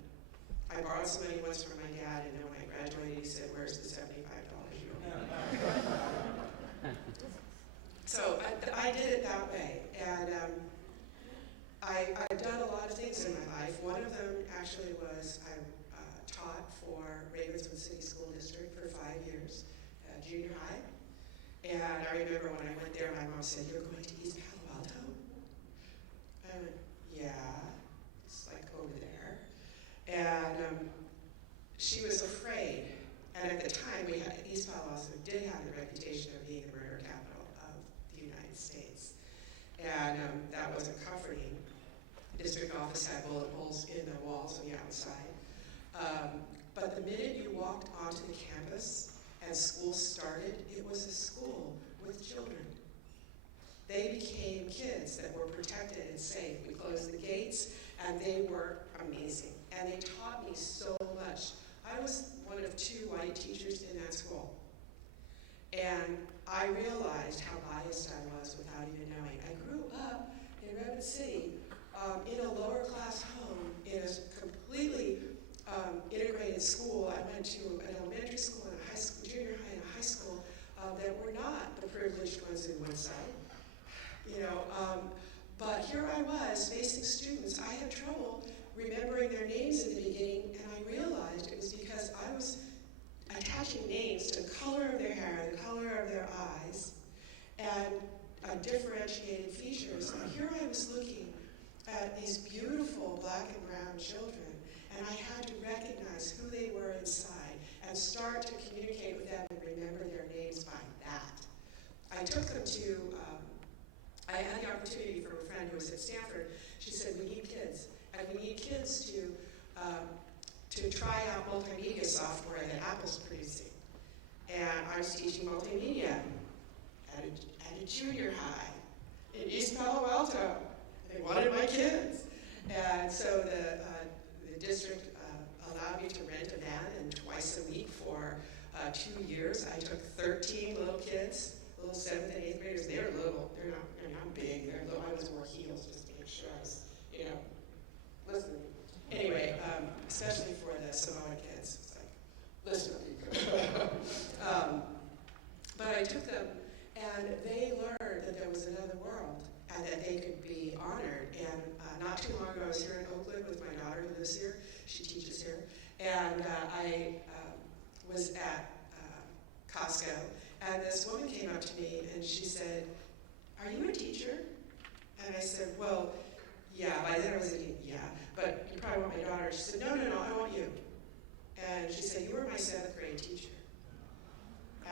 I borrowed some money once from my dad, and then when I graduated, he said, where's the $75 you owe me? So I did it that way. And I've done a lot of things in my life. One of them actually was I taught for Ravenswood City School District for 5 years, junior high. And I remember when I went there, my mom said, you're going to East Palo Alto? I went, yeah, it's like over there. And she was afraid. And at the time, East Palo Alto did have the reputation of being the murder capital of the United States. And that wasn't comforting. The district office had bullet holes in the walls on the outside. But the minute you walked onto the campus and school started, it was a school with children. They became kids that were protected and safe. We closed the gates, and they were amazing. And they taught me so much. I was one of 2 white teachers in that school. And I realized how biased I was without even knowing. I grew up in Redwood City in a lower class home in a completely integrated school. I went to an elementary school and a high school, junior high and a high school that were not the privileged ones in Woodside. You know, but here I was facing students. I had trouble remembering their names in the beginning, and I realized it was because I was attaching names to the color of their hair, the color of their eyes, and differentiated features. And here I was looking at these beautiful black and brown children, and I had to recognize who they were inside and start to communicate with them and remember their names by that. I took them to, I had the opportunity from a friend who was at Stanford. She said, we need kids, and we need kids to try out multimedia software that Apple's producing. And I was teaching multimedia at a junior high in East Palo Alto. They wanted my kids. And so 13 little kids, little 7th and 8th graders. They're little. They're not, I mean, I'm big. They're little. I always wore heels just to make sure I was, you know, listening. Anyway, especially for the Samoan kids. It's like, listen to me. But I took them, and they learned that there was another world and that they could be honored. And not too long ago, I was here in Oakland with my daughter who lives here. She teaches here. And I was at Costco, and this woman came up to me, and she said, "Are you a teacher?" And I said, "Well, yeah." By then I was thinking, "Yeah, but you probably want my daughter." She said, "No, I want you." And she said, "You were my 7th grade teacher."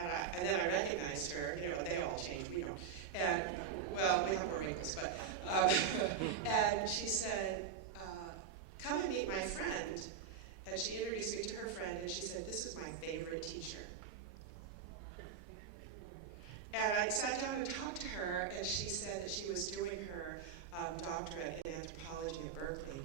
And then I recognized her. You know, they all changed, we know. And, well, we have more wrinkles, but, and she said, "Come and meet my friend." And she introduced me to her friend, and she said, "This is my favorite teacher." And I sat down and talked to her, and she said that she was doing her doctorate in anthropology at Berkeley.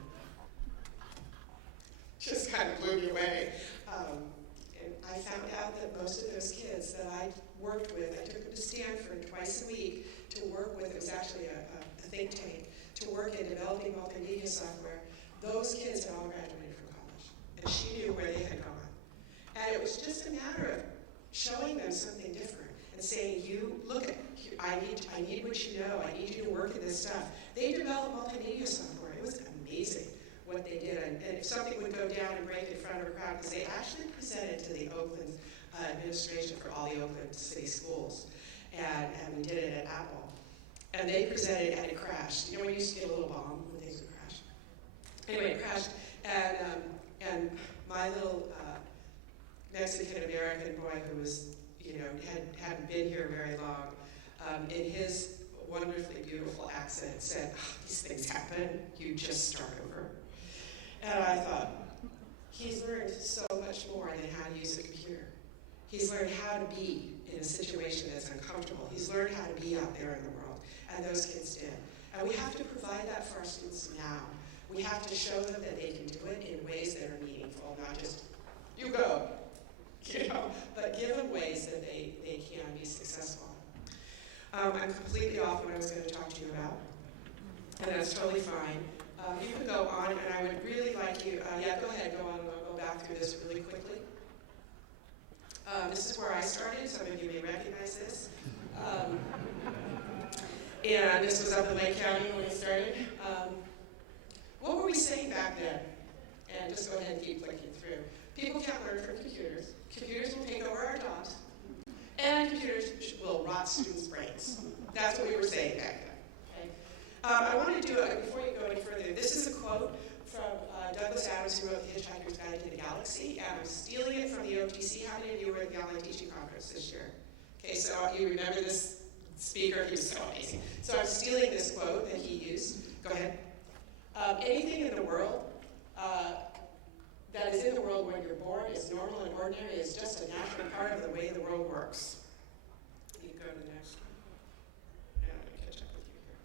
Just kind of blew me away. And I found out that most of those kids that I worked with, I took them to Stanford twice a week to work with. It was actually a think tank, to work in developing multimedia software. Those kids had all graduated from college, and she knew where they had gone. And it was just a matter of showing them something different and saying, "You look at, I need what you know. I need you to work in this stuff." They developed multimedia software. It was amazing what they did. And if something would go down and break in front of a crowd, because they actually presented to the Oakland administration for all the Oakland city schools, and we did it at Apple. And they presented, and it crashed. You know when you used to get a little bomb when things would crash? Anyway, it crashed, and my little Mexican-American boy who was, you know, hadn't been here very long, in his wonderfully beautiful accent said, "Oh, these things happen, you just start over." And I thought, he's learned so much more than how to use a computer. He's learned how to be in a situation that's uncomfortable. He's learned how to be out there in the world, and those kids did. And we have to provide that for our students now. We have to show them that they can do it in ways that are meaningful, not just, "You go," you know, but give them ways that they can be successful. I'm completely off what I was going to talk to you about, and that's totally fine. You can go on, and I would really like you, yeah, go ahead, go on, and I'll go back through this really quickly. This is where I started. Some of you may recognize this. And this was up in Lake County when I started. What were we saying back then? And just go ahead and keep clicking through. People can't learn from computers. Computers will take over our jobs. And computers will rot students' brains. That's what we were saying back then. Okay? I want to do it, before you go any further, this is a quote from Douglas Adams, who wrote The Hitchhiker's Guide to the Galaxy, and I'm stealing it from the OTC. How many of you were at the online teaching conference this year? Okay, so you remember this speaker? He was so amazing. So I'm stealing this quote that he used. Go ahead. Anything in the world that is in the world when you're born is normal and ordinary, is just a natural part of the way the world works. You can go to the next one. And I'm going to catch up with you here.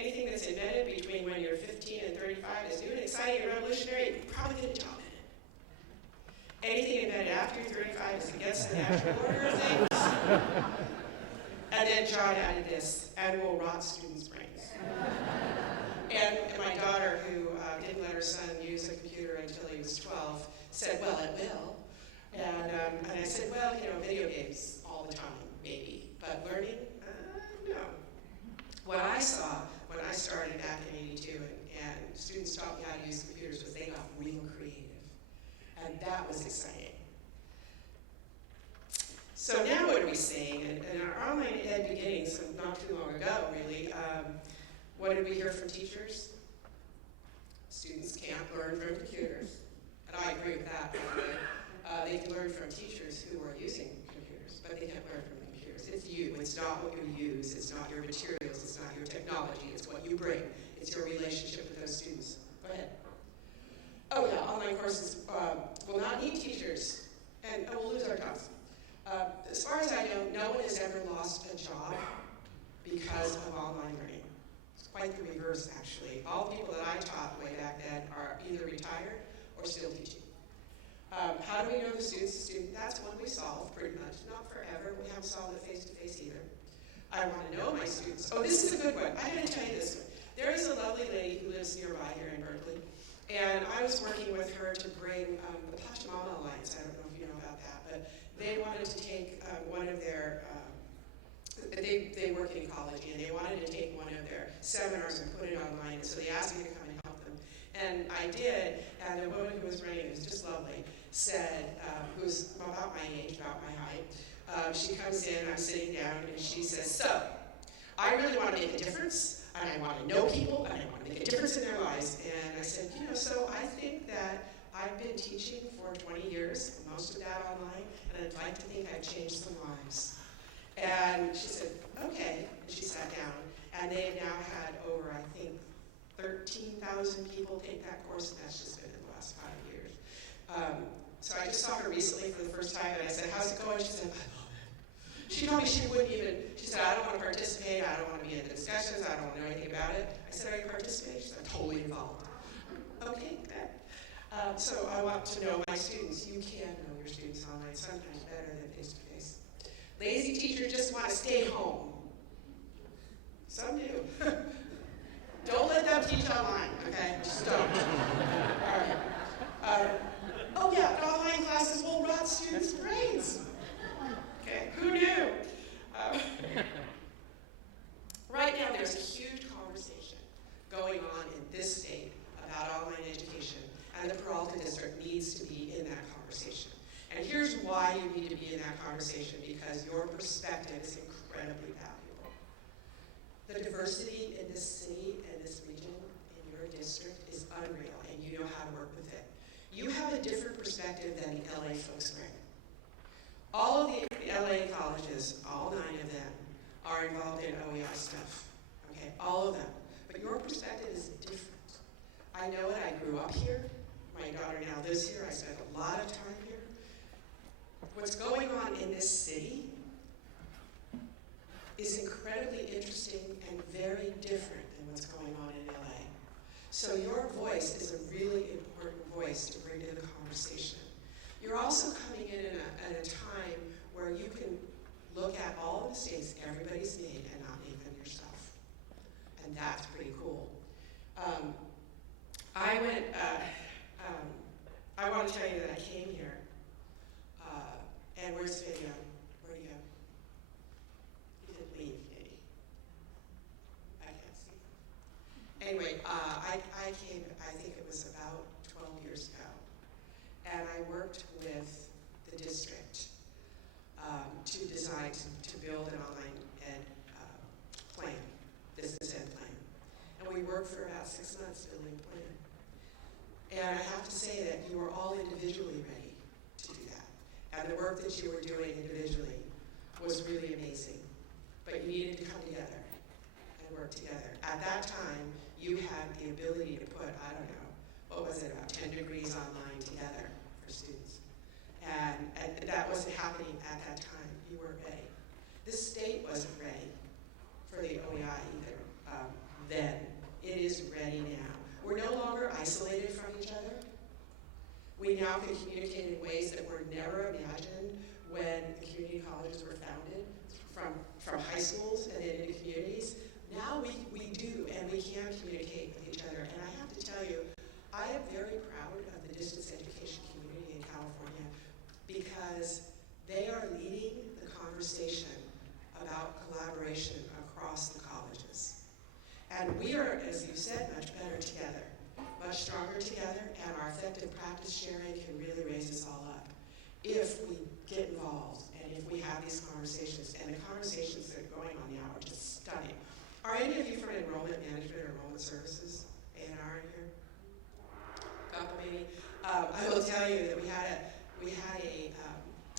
Anything that's invented between when you're 15 and 35 is new and exciting and revolutionary. You probably get a job in it. Anything invented after you're 35 is against the natural order of things. And then John added this, and will rot students' brains. And my daughter, who didn't let her son use a computer until he was 12, said, "Well, it will." And I said, "Well, you know, video games all the time, maybe. But learning? No." What I saw when I started back in '82 and students taught me how to use computers was they got real creative. And that was exciting. So now what are we seeing? In our online ed beginnings, not too long ago, really, what did we hear from teachers? Students can't learn from computers. And I agree with that, by the way. They can learn from teachers who are using computers, but they can't learn from computers. It's you. It's not what you use. It's not your materials. It's not your technology. It's what you bring. It's your relationship with those students. Go ahead. Oh, yeah, online courses will not need teachers, and we'll lose our jobs. As far as I know, no one has ever lost a job because of online learning. It's quite the reverse, actually. All the people that I taught way back then are either retired or still teaching. How do we know the student's a student? That's one we solve pretty much. Not forever. We haven't solved it face-to-face either. I want to know my students. Oh, this is a good one. I got to tell you this one. There is a lovely lady who lives nearby here in Berkeley, and I was working with her to bring the Pachamama Alliance. I don't know if you know about that, but they wanted to take one of their, they work in ecology, and they wanted to take one of their seminars and put it online, and so they asked me to come and help them. And I did, and the woman who was running, who was just lovely, said, who's about my age, about my height, she comes in, I'm sitting down, and she says, so, I really want to make a difference, and I want to know people, and I want to make a difference in their lives. And I said, so I think that I've been teaching for 20 years, most of that online, and I'd like to think I've changed some lives. And she said, okay, and she sat down, and they have now had over, I think, 13,000 people take that course, and that's just been in the last 5 years. So I just saw her recently for the first time, and I said, how's it going? She said, I love it. She told me she wouldn't even, she said, I don't want to participate, I don't want to be in the discussions, I don't want to know anything about it. I said, are you participating? She said, I'm totally involved. Okay, good. So I want to know my students. You can know your students online, sometimes better than face-to-face. Lazy teachers just want to stay home. Some do. Don't let them teach online, okay? Just don't. All right. Oh yeah, online classes will rot students' brains. Okay, who knew? Right now there's a huge conversation going on in this state about online education, and the Peralta district needs to be in that conversation. And here's why you need to be in that conversation, because your perspective is incredibly valuable. The diversity in this city and this region, in your district, is unreal, and you know how to work with it. You have a different perspective than the LA folks bring. All of the LA colleges, all 9 of them, are involved in OEI stuff, okay, all of them. But your perspective is different. I know it, I grew up here. My daughter now lives here, I spent a lot of time here. What's going on in this city is incredibly interesting and very different than what's going on in LA. So your voice is a really important voice to bring to the conversation. You're also coming in at a time where you can look at all the mistakes everybody's made and not make them yourself. And that's pretty cool. I want to tell you that I came here, and where's Miriam? Where'd he go? He didn't leave, did he? I can't see. Anyway, I came, I think it was about 12 years ago, and I worked with the district to design, to build an online ed plan, business ed plan. And we worked for about 6 months building a plan. And I have to say that you were all individually ready to do that. And the work that you were doing individually was really amazing. But you needed to come together and work together. At that time, you had the ability to put, I don't know, what was it, about 10 degrees online together for students. And that wasn't happening at that time. You weren't ready. This state wasn't ready for the OEI either then. It is ready now. We're no longer isolated from each other. We now can communicate in ways that were never imagined when the community colleges were founded, from high schools and into communities. Now we do, and we can communicate with each other. And I have to tell you, I am very proud of the distance education community in California because they are leading the conversation about collaboration across the colleges. And we are, as you said, much better together, much stronger together, and our effective practice sharing can really raise us all up if we get involved and if we have these conversations. And the conversations that are going on now are just stunning. Are any of you from enrollment management or enrollment services, A&R in here? Couple maybe. I will tell you that we had a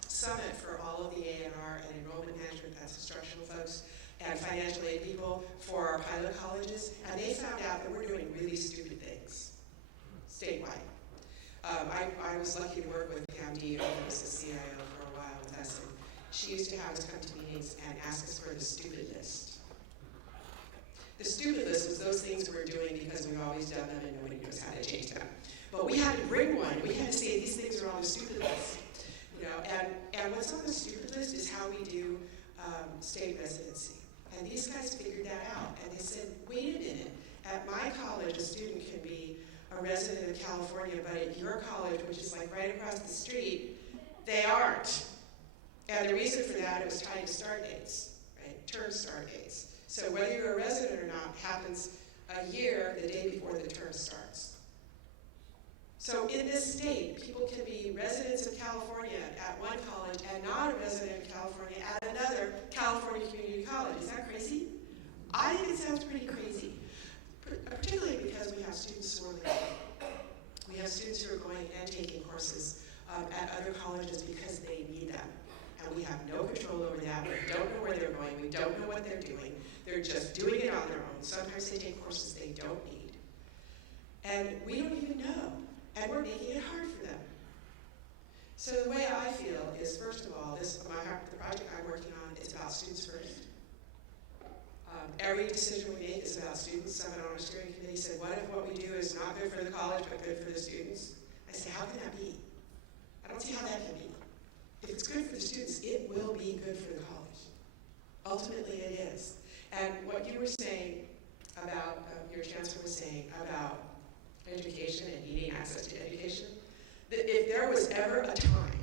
summit for all of the A&R and enrollment management, that's instructional folks, and financial aid people for our pilot colleges, and they found out that we're doing really stupid things statewide. I was lucky to work with Pam D, who was the CIO for a while with us, and she used to have us come to meetings and ask us for the stupid list. The stupid list was those things we're doing because we've always done them and nobody knows how to change them. But we had to bring one. We had to say these things are on the stupid list. And what's on the stupid list is how we do state residency. And these guys figured that out. And they said, wait a minute, at my college, a student can be a resident of California, but at your college, which is like right across the street, they aren't. And the reason for that, it was tied to start dates, right? Term start dates. So whether you're a resident or not happens a year the day before the term starts. So in this state, people can be residents of California at one college and not a resident of California at another California community college. Is that crazy? I think it sounds pretty crazy, particularly because we have students swirling. We have students who are going and taking courses at other colleges because they need them. And we have no control over that. We don't know where they're going. We don't know what they're doing. They're just doing it on their own. Sometimes they take courses they don't need. And we don't even know. And we're making it hard for them. So the way I feel is, first of all, the project I'm working on is about students first. Every decision we make is about students. Someone on our steering committee said, what if what we do is not good for the college, but good for the students? I say, how can that be? I don't see how that can be. If it's good for the students, it will be good for the college. Ultimately, it is. And what you were saying about, your chancellor was saying about education and needing access to education, that if there was ever a time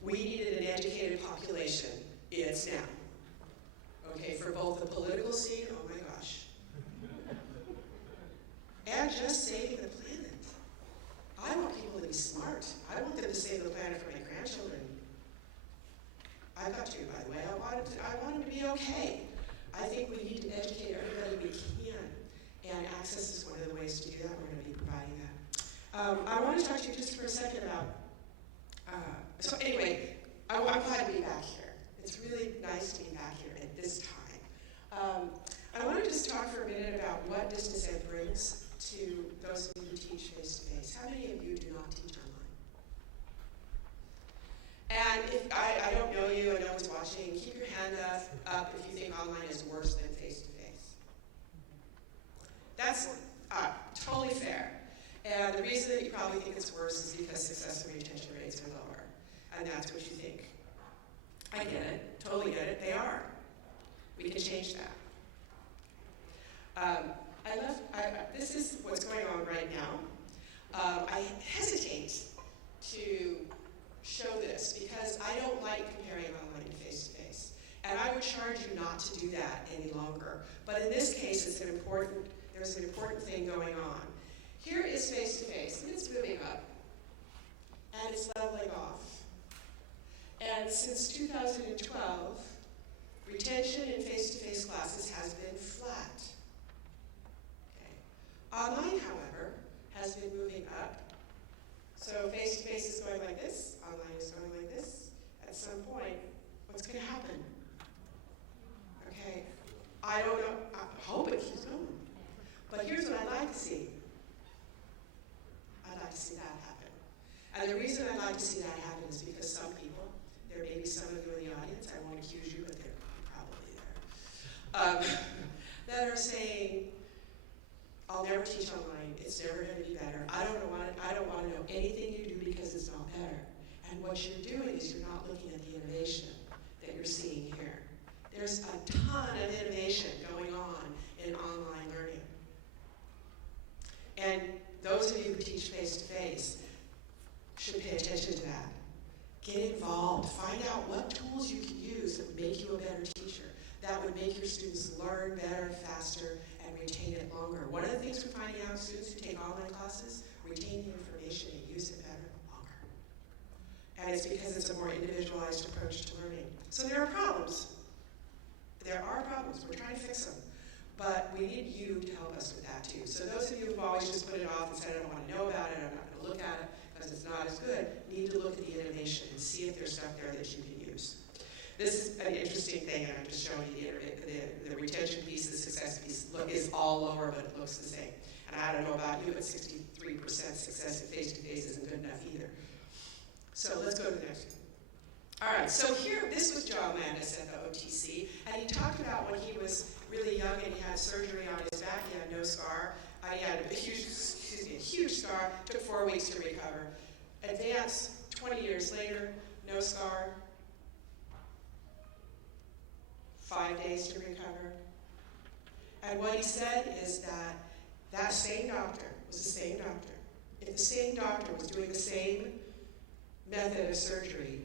we needed an educated population, it's now. Okay, for both the political scene, oh my gosh, and just saving the planet. I want people to be smart. I want them to save the planet for my grandchildren. I've got two, by the way. I want them to be okay. I think we need to educate everybody we can, and access is one of the ways to do that. We're going to be providing that. I want to talk to you just for a second about, so anyway, I'm glad to be back here. It's really nice to be back here at this time. I want to just talk for a minute about what distance ed brings to those of you who teach face-to-face. How many of you do not teach online? And if I don't know you and no one's watching, keep your hand up if you think online is worse than face-to-face. That's totally fair. And the reason that you probably think it's worse is because success and retention rates are lower. And that's what you think. I get it, totally get it, they are. We can change that. This is what's going on right now. I hesitate to show this because I don't like comparing online to face-to-face. And I would charge you not to do that any longer. But in this case, there's an important thing going on. Here is face-to-face, and it's moving up. And it's leveling off. And since 2012, retention in face-to-face classes has been flat. Okay. Online, however, has been moving up. So face-to-face is going like this, online is going like this. At some point, what's going to happen? Okay, I don't know. I hope it keeps going. But here's what I'd like to see. I'd like to see that happen. And the reason I'd like to see that happen is because some people, there may be some of you in the audience, I won't accuse you, but they're probably there, that are saying, I'll never teach online, it's never going to be better. I don't want to know anything you do because it's not better. And what you're doing is you're not looking at the innovation that you're seeing here. There's a ton of innovation going on in online learning. And those of you who teach face-to-face should pay attention to that. Get involved. Find out what tools you can use that would make you a better teacher, that would make your students learn better, faster, and retain it longer. One of the things we're finding out, students who take online classes retain the information and use it better longer. And it's because it's a more individualized approach to learning. So there are problems. There are problems. We're trying to fix them. But we need you to help us with that too. So those of you who've always just put it off and said, I don't want to know about it, I'm not going to look at it because it's not as good, need to look at the innovation and see if there's stuff there that you can use. This is an interesting thing, and I'm just showing you the retention piece, the success piece is all lower, but it looks the same. And I don't know about you, but 63% success in face-to-face isn't good enough either. So let's go to the next one. All right, so here, this was John Landis at the OTC, and he talked about when he was really young and he had surgery on his back. He had no scar. He had a huge huge scar, took 4 weeks to recover. Advanced, 20 years later, no scar, 5 days to recover. And what he said is that that same doctor was the same doctor. If the same doctor was doing the same method of surgery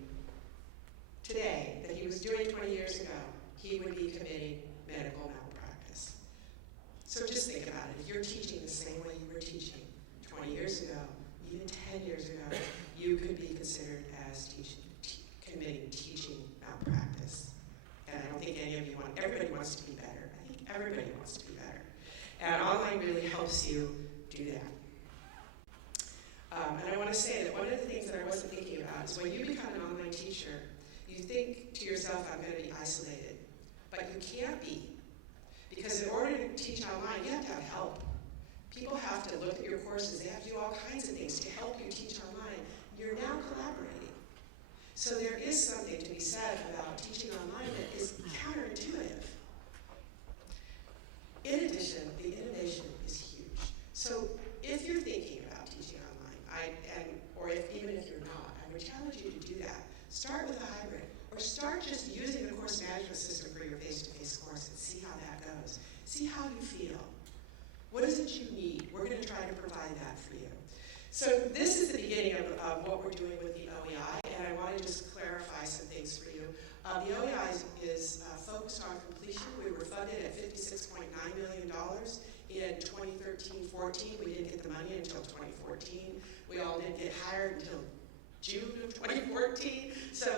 today that he was doing 20 years ago, he would be committing medical malpractice. So just think about it. If you're teaching the same way you were teaching 20 years ago, even 10 years ago, you could be considered as committing teaching malpractice. And I don't think any of you want, everybody wants to be better. I think everybody wants to be better. And online really helps you do that. And I want to say that one of the things that I wasn't thinking about is when you become an online teacher, you think to yourself, I'm going to be isolated. But you can't be. Because in order to teach online, you have to have help. People have to look at your courses. They have to do all kinds of things to help you teach online. You're now collaborating. So there is something to be said about teaching online that is counterintuitive. In addition, the innovation is huge. So if you're thinking about teaching online, even if you're not, I would challenge you to do that. Start with a hybrid, or start just using the course management system for your face-to-face course and see how that goes. See how you feel. What is it you need? We're going to try to provide that for you. So this is the beginning of what we're doing with the OEI, and I want to just clarify some things for you. The OEI is focused on completion. We were funded at $56.9 million in 2013-14. We didn't get the money until 2014. We all didn't get hired until June of 2014. So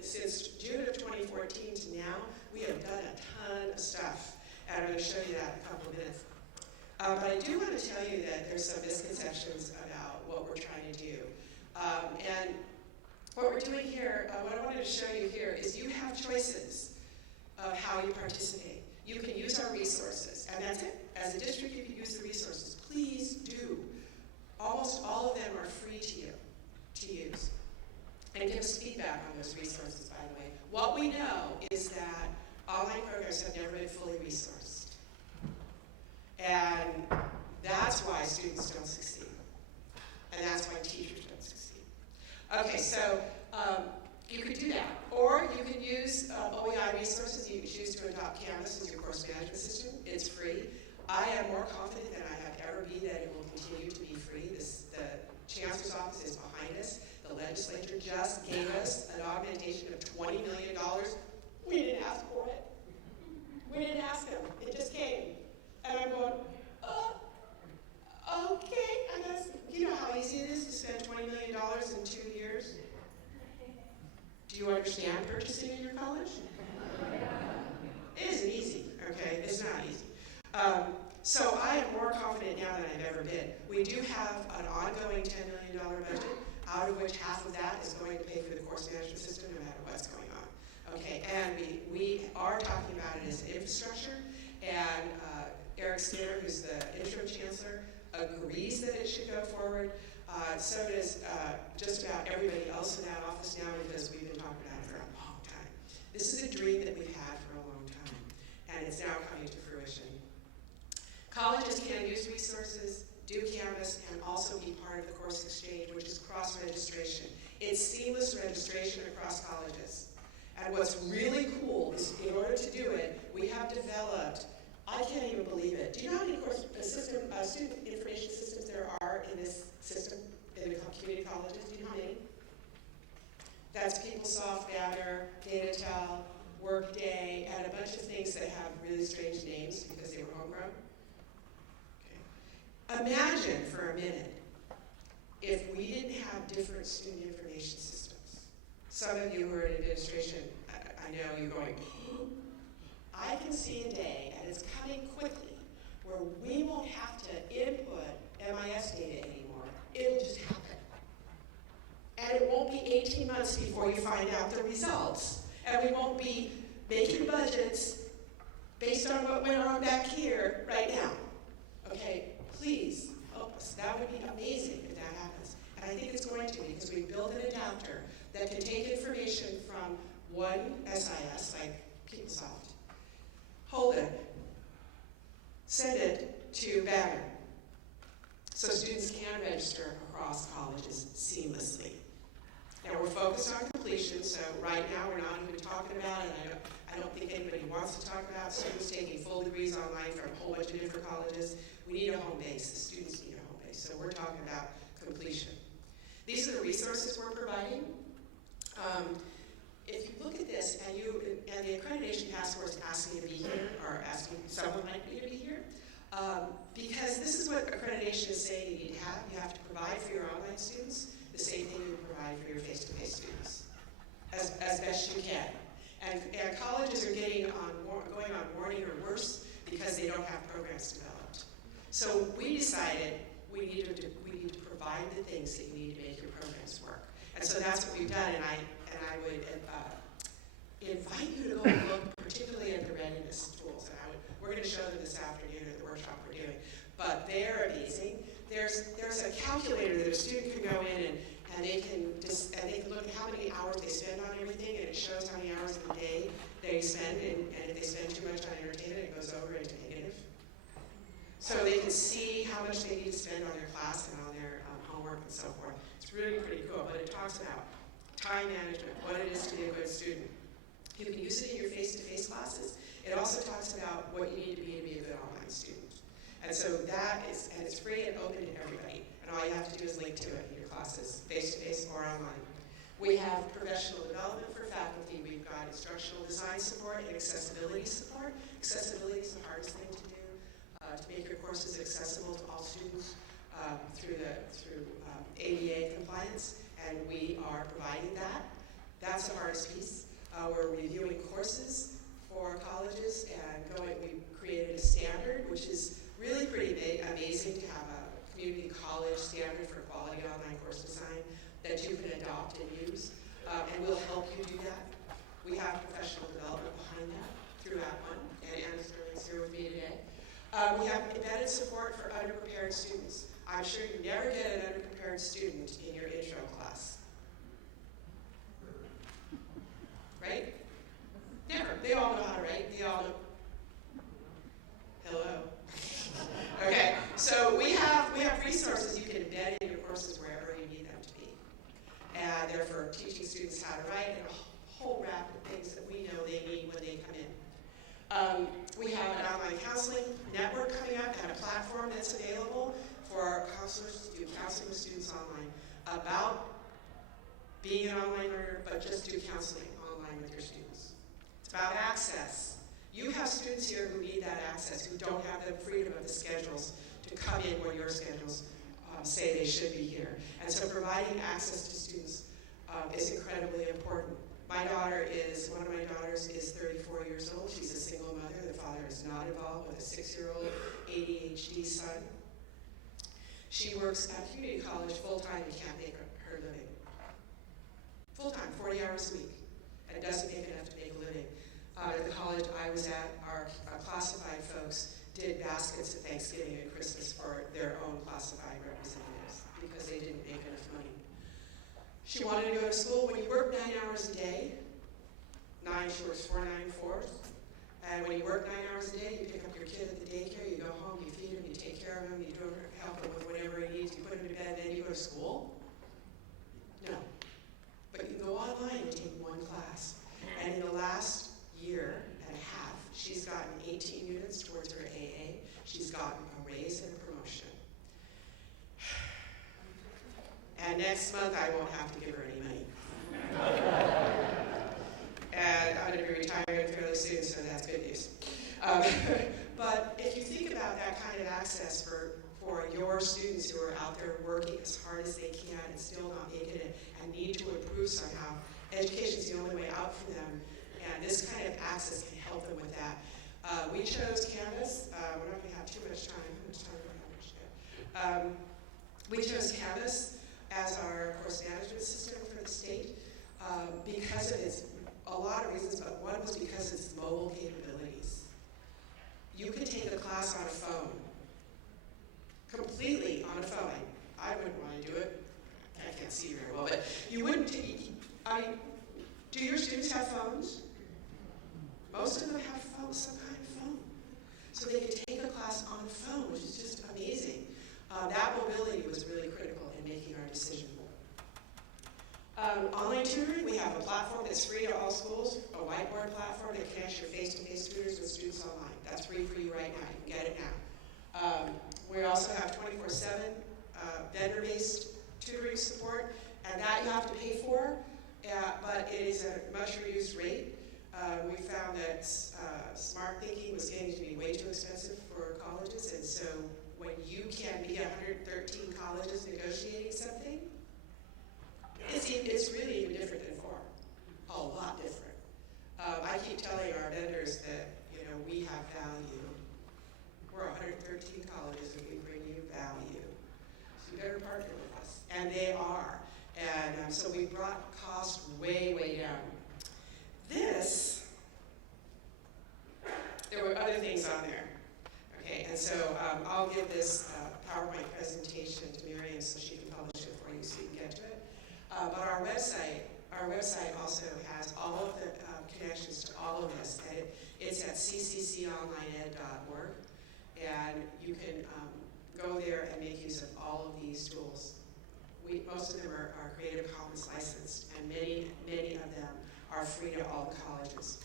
since June of 2014 to now, we have done a ton of stuff, and I'm going to show you that in a couple of minutes. But I do want to tell you that there's some misconceptions about what we're trying to do. And what we're doing here, what I wanted to show you here is you have choices of how you participate. You can use our resources, and that's it. As a district, you can use the resources. Please do. Almost all of them are free to you to use. And give us feedback on those resources, by the way. What we know is that online programs have never been fully resourced. And that's why students don't succeed. And that's why teachers don't succeed. Okay, so you could do that. Or you could use OEI resources. You could choose to adopt Canvas as your course management system. It's free. I am more confident than I have ever been that it will continue to be free. The Chancellor's Office is behind us. The legislature just gave us an augmentation of $20 million. We didn't ask for it. We didn't ask them. It just came. And I'm going, okay, I guess, you know how easy it is to spend $20 million in 2 years? Do you understand purchasing in your college? It isn't easy, okay? It's not easy. So I am more confident now than I've ever been. We do have an ongoing $10 million budget, out of which half of that is going to pay for the course management system no matter what's going on. Okay, and we are talking about it as an infrastructure, and Eric Skinner, who's the interim chancellor, agrees that it should go forward. So does just about everybody else in that office now, because we've been talking about it for a long time. This is a dream that we've had for a long time, and it's now coming to fruition. Colleges can use resources, do Canvas, and also be part of the course exchange, which is cross-registration. It's seamless registration across colleges. And what's really cool is in order to do it, we have developed, I can't even believe it. Do you know how many student information systems there are in this system, in the community colleges? Do you know how many? That's PeopleSoft, Banner, DataTel, Workday, and a bunch of things that have really strange names because they were homegrown. Okay. Imagine for a minute if we didn't have different student information systems. Some of you who are in administration, I know you're going, I can see a day, and it's coming quickly, where we won't have to input MIS data anymore. It'll just happen. And it won't be 18 months before you find out the results. And we won't be making budgets based on what went on back here right now. Okay, please help us. That would be amazing if that happens. And I think it's going to, because we built an adapter that can take information from one SIS, like PeopleSoft, hold it, send it to Banner. so students can register across colleges seamlessly. Now we're focused on completion, so right now we're not even talking about it. I don't think anybody wants to talk about students taking full degrees online from a whole bunch of different colleges. We need a home base. The students need a home base, so we're talking about completion. These are the resources we're providing. If you look at this and the accreditation task force asking you to be here, or asking someone like me to be here, because this is what accreditation is saying you need to have. You have to provide for your online students the same thing you provide for your face-to-face students, as best you can. And colleges are going on warning or worse because they don't have programs developed. So we decided we need to provide the things that you need to make your programs work. And so that's what we've done, and I would invite you to go and look particularly at the readiness tools. And we're going to show them this afternoon at the workshop we're doing. But they're amazing. There's a calculator that a student can go in and they can look at how many hours they spend on everything, and it shows how many hours of the day they spend, and if they spend too much on entertainment, it goes over into negative. So they can see how much they need to spend on their class and on their homework and so forth. It's really pretty cool, but it talks about time management, what it is to be a good student. You can use it in your face-to-face classes. It also talks about what you need to be a good online student. And so and it's free and open to everybody. And all you have to do is link to it in your classes, face-to-face or online. We have professional development for faculty. We've got instructional design support and accessibility support. Accessibility is the hardest thing to do, to make your courses accessible to all students through ADA compliance, and we are providing that. That's the hardest piece. We're reviewing courses for colleges, and we created a standard, which is really pretty amazing to have a community college standard for quality online course design that you can adopt and use, and we'll help you do that. We have professional development behind that through Act 1, and Anna Sterling's here with me today. We have embedded support for underprepared students. I'm sure you never get an underprepared student in your intro class. Right? Never. They all know how to write. They all know. Hello. Okay, so we have resources you can embed in your courses wherever you need them to be. And they're for teaching students how to write and a whole raft of things that we know they need when they come in. We have an online counseling network coming up and a platform that's available for our counselors to do counseling with students online about being an online learner, but just do counseling online with your students. It's about access. You have students here who need that access, who don't have the freedom of the schedules to come in when your schedules say they should be here. And so providing access to students is incredibly important. One of my daughters is 34 years old. She's a single mother. The father is not involved, with a 6-year-old ADHD son. She works at community college full-time and can't make her living. Full-time, 40 hours a week, and doesn't make enough to make a living. At the college I was at, our classified folks did baskets at Thanksgiving and Christmas for their own classified representatives because they didn't make enough money. She wanted to go to school. When you work 9 hours a day, she works 4 9/4, and when you work 9 hours a day, you pick up your kid at the daycare, you go home, you feed him, you take care of him, you help him with whatever he needs, you put him to bed, and then you go to school? No. But you can go online and take one class. And in the last year and a half, she's gotten 18 units towards her AA. She's gotten a raise and a promotion. And next month, I won't have to give her any money. And I'm going to be retiring fairly soon, so that's good news. But if you think about that kind of access for your students who are out there working as hard as they can and still not making it and need to improve somehow, education is the only way out for them. And this kind of access can help them with that. We chose Canvas. We're not going to have too much time. How much time do we have? We chose Canvas as our course management system for the state because of a lot of reasons, but one was because of its mobile capabilities. You can take a class on a phone, completely on a phone. I wouldn't want to do it. I can't see very well, but you wouldn't. Do your students have phones? Most of them have some kind of phone. So they can take a class on a phone, which is just amazing. That mobility online tutoring. We have a platform that's free to all schools, a whiteboard platform that connects your face-to-face tutors with students online. That's free for you right now. You can get it now. We also have 24/7 vendor-based tutoring support, and that you have to pay for, but it is a much reduced rate. We found that smart thinking was getting to be way too expensive for colleges, and so when you can be 113 colleges negotiating something, it's really even different than form, a lot different. I keep telling our vendors that we have value. We're 113 colleges, and we bring you value. So you better partner with us, and they are. And so we brought cost way, way down. There were other things on there. Okay, and so I'll give this PowerPoint presentation to Miriam so she can publish it for you so you can get to it. But our website also has all of the connections to all of this. And it's at ccconlineed.org, and you can go there and make use of all of these tools. Most of them are Creative Commons licensed, and many of them are free to all the colleges.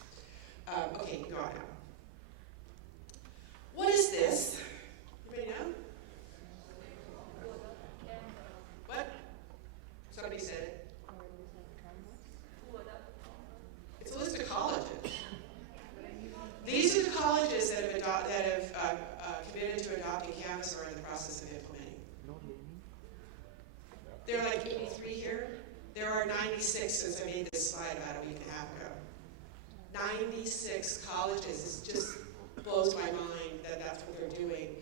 Okay, you can go on now. What is this? Anybody know? What? Somebody said it. It's a list of colleges. These are the colleges that have committed to adopting Canvas or are in the process of implementing. There are like 83 here. There are 96 since I made this slide about a week and a half ago. 96 colleges. It just blows my mind that that's what they're doing.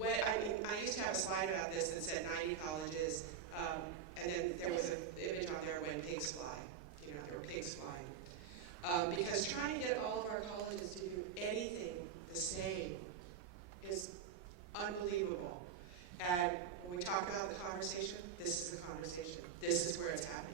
I used to have a slide about this that said 90 colleges, and then there was an image on there when pigs fly. There were pigs flying. Because trying to get all of our colleges to do anything the same is unbelievable. And when we talk about the conversation, this is the conversation. This is where it's happening.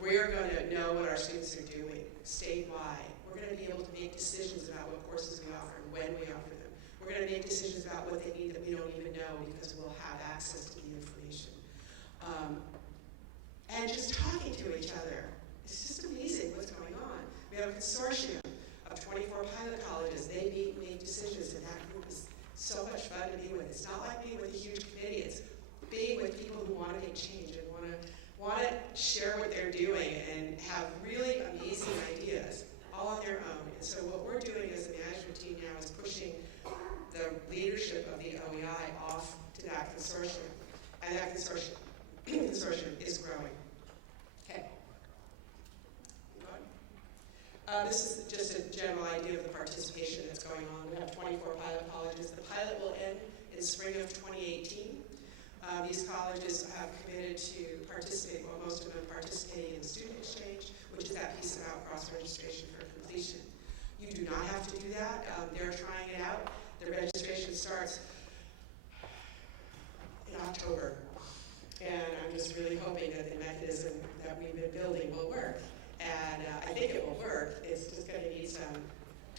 We're going to know what our students are doing statewide. We're going to be able to make decisions about what courses we offer and when we offer them. We're going to make decisions about what they need that we don't even know because we'll have access to the information. And just talking to each other. It's just amazing what's going on. We have a consortium of 24 pilot colleges. They meet and make decisions, and that group is so much fun to be with. It's not like being with a huge committee. It's being with people who want to make change and want to share what they're doing and have really amazing ideas all on their own. And so what we're doing as a management team now is pushing the leadership of the OEI off to that consortium. And that consortium is growing. Okay. This is just a general idea of the participation that's going on. We have 24 pilot colleges. The pilot will end in spring of 2018. These colleges have committed to participate, well, most of them participating in student exchange, which is that piece about cross-registration for completion. You do not have to do that. They're trying it out. The registration starts in October. And I'm just really hoping that the mechanism that we've been building will work. And I think it will work. It's just going to need some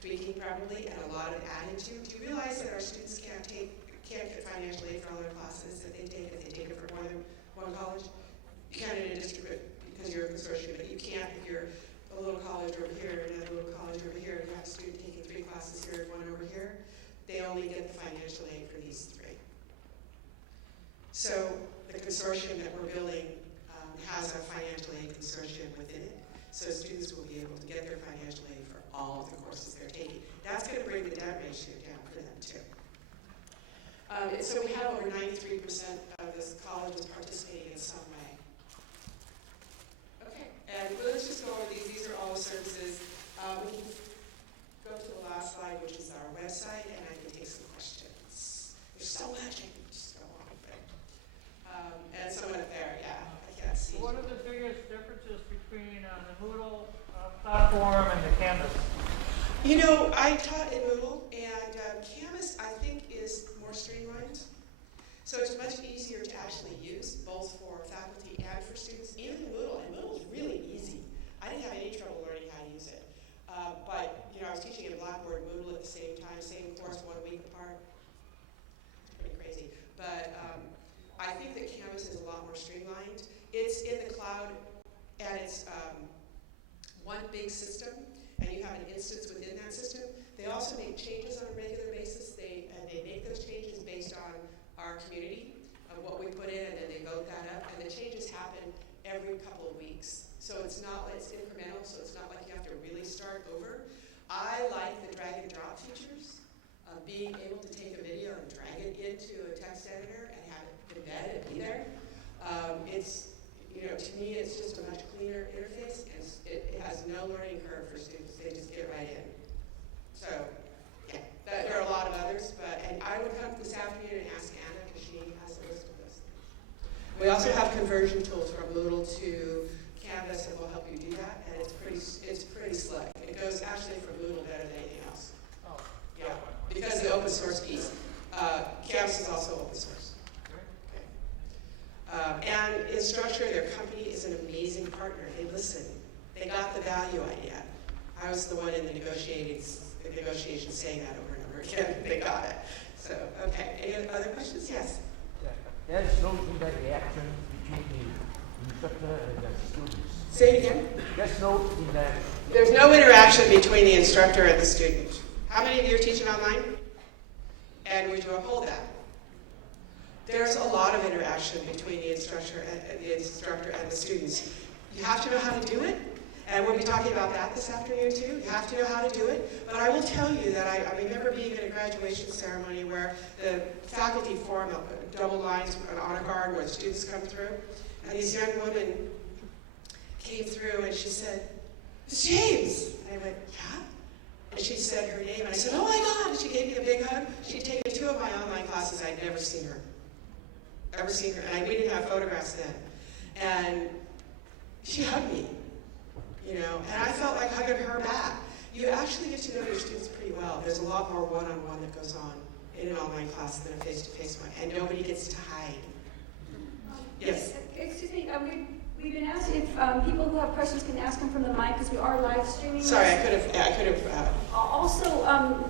tweaking probably and a lot of adding to. Do you realize that our students can't get financial aid for all their classes that they take if they take it for more than one college? You can in a district because you're a consortium, but you can't if you're a little college over here and another little college over here, and you have a student taking 3 classes here and 1 over here. They only get the financial aid for these 3. So the consortium that we're building has a financial aid consortium within it, so students will be able to get their financial aid for all of the courses they're taking. That's going to bring the debt ratio down for them too. So we have over 93% of this colleges participating in some way. Okay, and let's just go over these. These are all the services. We can go to the last slide, which is our website, and I can take some questions. There's so much I can just go on with. And someone up there, yeah, I can't see. What are the biggest differences between the Moodle platform and the Canvas? I taught in Moodle, and Canvas, I think, is more streamlined. So it's much easier to actually use, both for faculty and for students, even in Moodle. And Moodle is really easy. I didn't have any trouble learning how to use it. But I was teaching in Blackboard and Moodle at the same time, same course, 1 week apart. It's pretty crazy. But I think that Canvas is a lot more streamlined. It's in the cloud that it's one big system, and you have an instance within that system. They also make changes on a regular basis. They make those changes based on our community of what we put in, and then they vote that up. And the changes happen every couple of weeks. So it's incremental, so it's not like you have to really start over. I like the drag and drop features of being able to take a video and drag it into a text editor and have it embed and be there. To me, it's just a much cleaner interface, and it has no learning curve for students. They just get right in. So, yeah, there are a lot of others, and I would come this afternoon and ask Anna, because she has a list of those things. We also have conversion tools from Moodle to Canvas, and we'll help you do that, and it's pretty slick. It goes actually from Moodle better than anything else. Oh. Yeah, because the open source piece. Canvas is also open source. And Instructure, their company, is an amazing partner. They listen. They got the value idea. I was the one in the negotiations saying that over and over again. They got it. So, okay. Any other questions? Yes? There's no interaction between the instructor and the students. Say it again? There's no interaction between the instructor and the student. How many of you are teaching online? And would you uphold that? There's a lot of interaction between the instructor and the students. You have to know how to do it, and we'll be talking about that this afternoon too. You have to know how to do it, but I will tell you that I remember being at a graduation ceremony where the faculty form double lines on honor guard where the students come through, and this young woman came through and she said, "Ms. James," and I went, "Yeah?" And she said her name, and I said, "Oh my God," and she gave me a big hug. She'd taken 2 of my online classes. I'd never seen her. And we didn't have photographs then. And she hugged me, and I felt like hugging her back. You actually get to know your students pretty well. There's a lot more one-on-one that goes on in an online class than a face-to-face one, and nobody gets to hide. Yes? Excuse me, we've been asked if people who have questions can ask them from the mic because we are live streaming. Sorry, I could have. Also,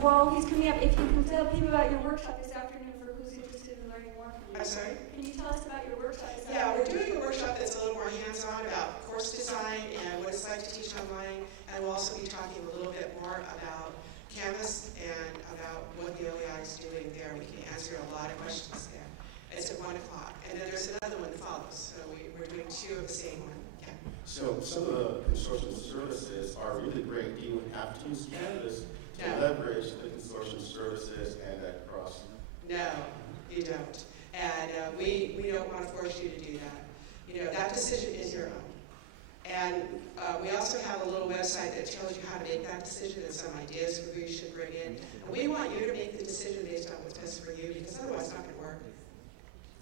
while he's coming up, if you can tell people about your workshop this afternoon for who's interested in learning more from you. I'm sorry? Can you tell us about your workshop this Yeah, afternoon? we're doing a workshop that's a little more hands-on about course design and what it's like to teach online, and we'll also be talking a little bit more about Canvas and about what the OEI is doing there. We can answer a lot of questions there. It's at 1 o'clock, and then there's another one that follows, so we're doing 2 of the same one. Yeah. So some of the consortium services are really great. You would have to use Canvas to leverage the consortium services and that cross. No, you don't. And we don't want to force you to do that. That decision is your own. And we also have a little website that tells you how to make that decision and some ideas for who you should bring in. And we want you to make the decision based on what's best for you, because otherwise it's not going to work.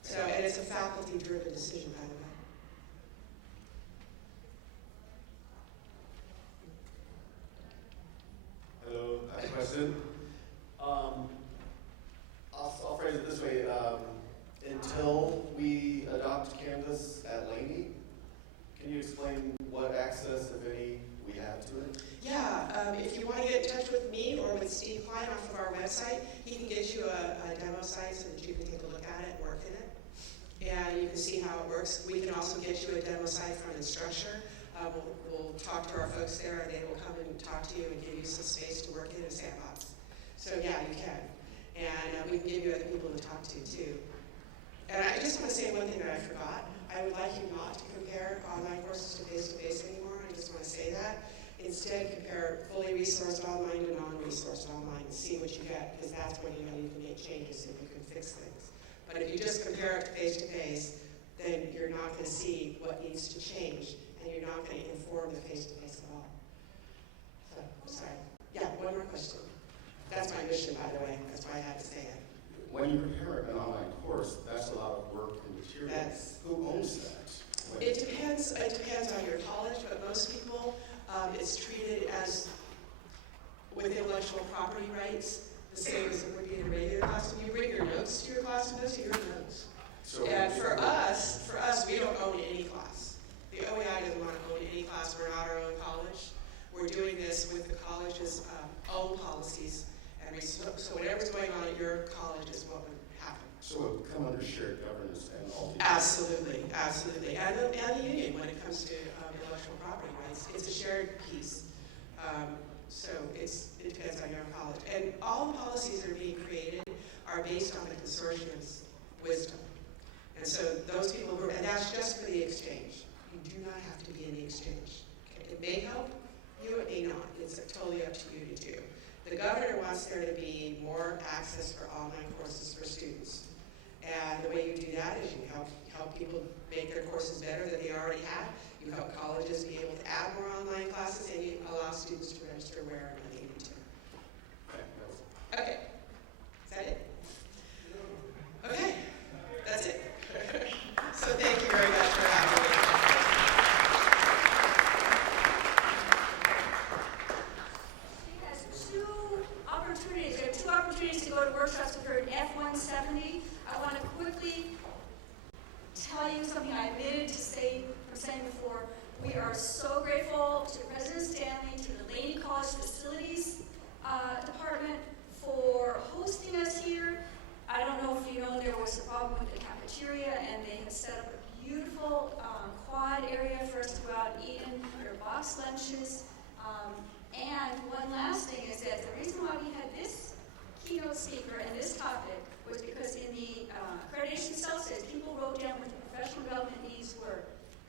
So, and it's a faculty-driven decision, by the way. Hello, I have a question. I'll phrase it this way. Until we adopt Canvas at Laney, can you explain what access, if any, we have to it? Yeah, if you want to get in touch with me or with Steve Klein off of our website, he can get you a demo site so that you can take a look at it and work in it. And you can see how it works. We can also get you a demo site from Instructure. We'll talk to our folks there, and they will come and talk to you and give you some space to work in a sandbox. So yeah, you can. And we can give you other people to talk to too. And I just want to say one thing that I forgot. I would like you not to compare online courses to face-to-face anymore. I just want to say that. Instead, compare fully resourced online to non-resourced online and see what you get, because that's when you know you can make changes and you can fix things. But if you just compare it to face-to-face, then you're not going to see what needs to change, and you're not going to inform the face-to-face at all. So, sorry. Yeah, one more question. That's my mission, by the way. That's why I had to say it. When you prepare an online course, that's a lot of work and material. Yes. Who owns that? It depends on your college, but most people, it's treated as with intellectual property rights, the same as it would be in a regular class. When you bring your notes to your class, those are your notes. And for us, we don't own any class. The OEI doesn't want to own any class. We're not our own college. We're doing this with the college's own policies. And so whatever's going on at your college is what would happen. So come under shared governance and all the. Absolutely, absolutely. And the union when it comes to intellectual property rights. It's a shared piece. So it depends on your college. And all the policies that are being created are based on the consortium's wisdom. And so those people who, and that's just for the exchange. You do not have to be in the exchange. Okay? It may help you, it may not. It's totally up to you to do. The governor wants there to be more access for online courses for students. And the way you do that is you help people make their courses better than they already have. You help colleges be able to add more online classes, and you allow students to register wherever they need to. Okay. Is that it? Okay. That's it. So thank you very much for having me. She has two opportunities. We have two opportunities to go to workshops with her in F-170. I want to quickly tell you something I admitted to saying before. We are so grateful to President Stanley, to the Laney College Facilities Department for hosting us here. I don't know if you know there was a problem with the cafeteria, and they had set up a beautiful quad area for us to go out and eat in. There are box lunches. And one last thing is that the reason why we had this keynote speaker and this topic was because in the accreditation self-says people wrote down what the professional development needs were,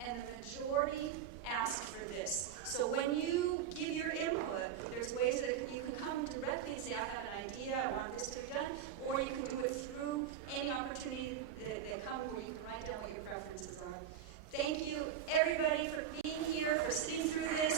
and the majority asked for this. So when you give your input, there's ways that you can come directly and say, I have an idea, I want this to be done, or you can do it through any opportunity that comes where you can write down what your preferences are. Thank you, everybody, for being here, for sitting through this.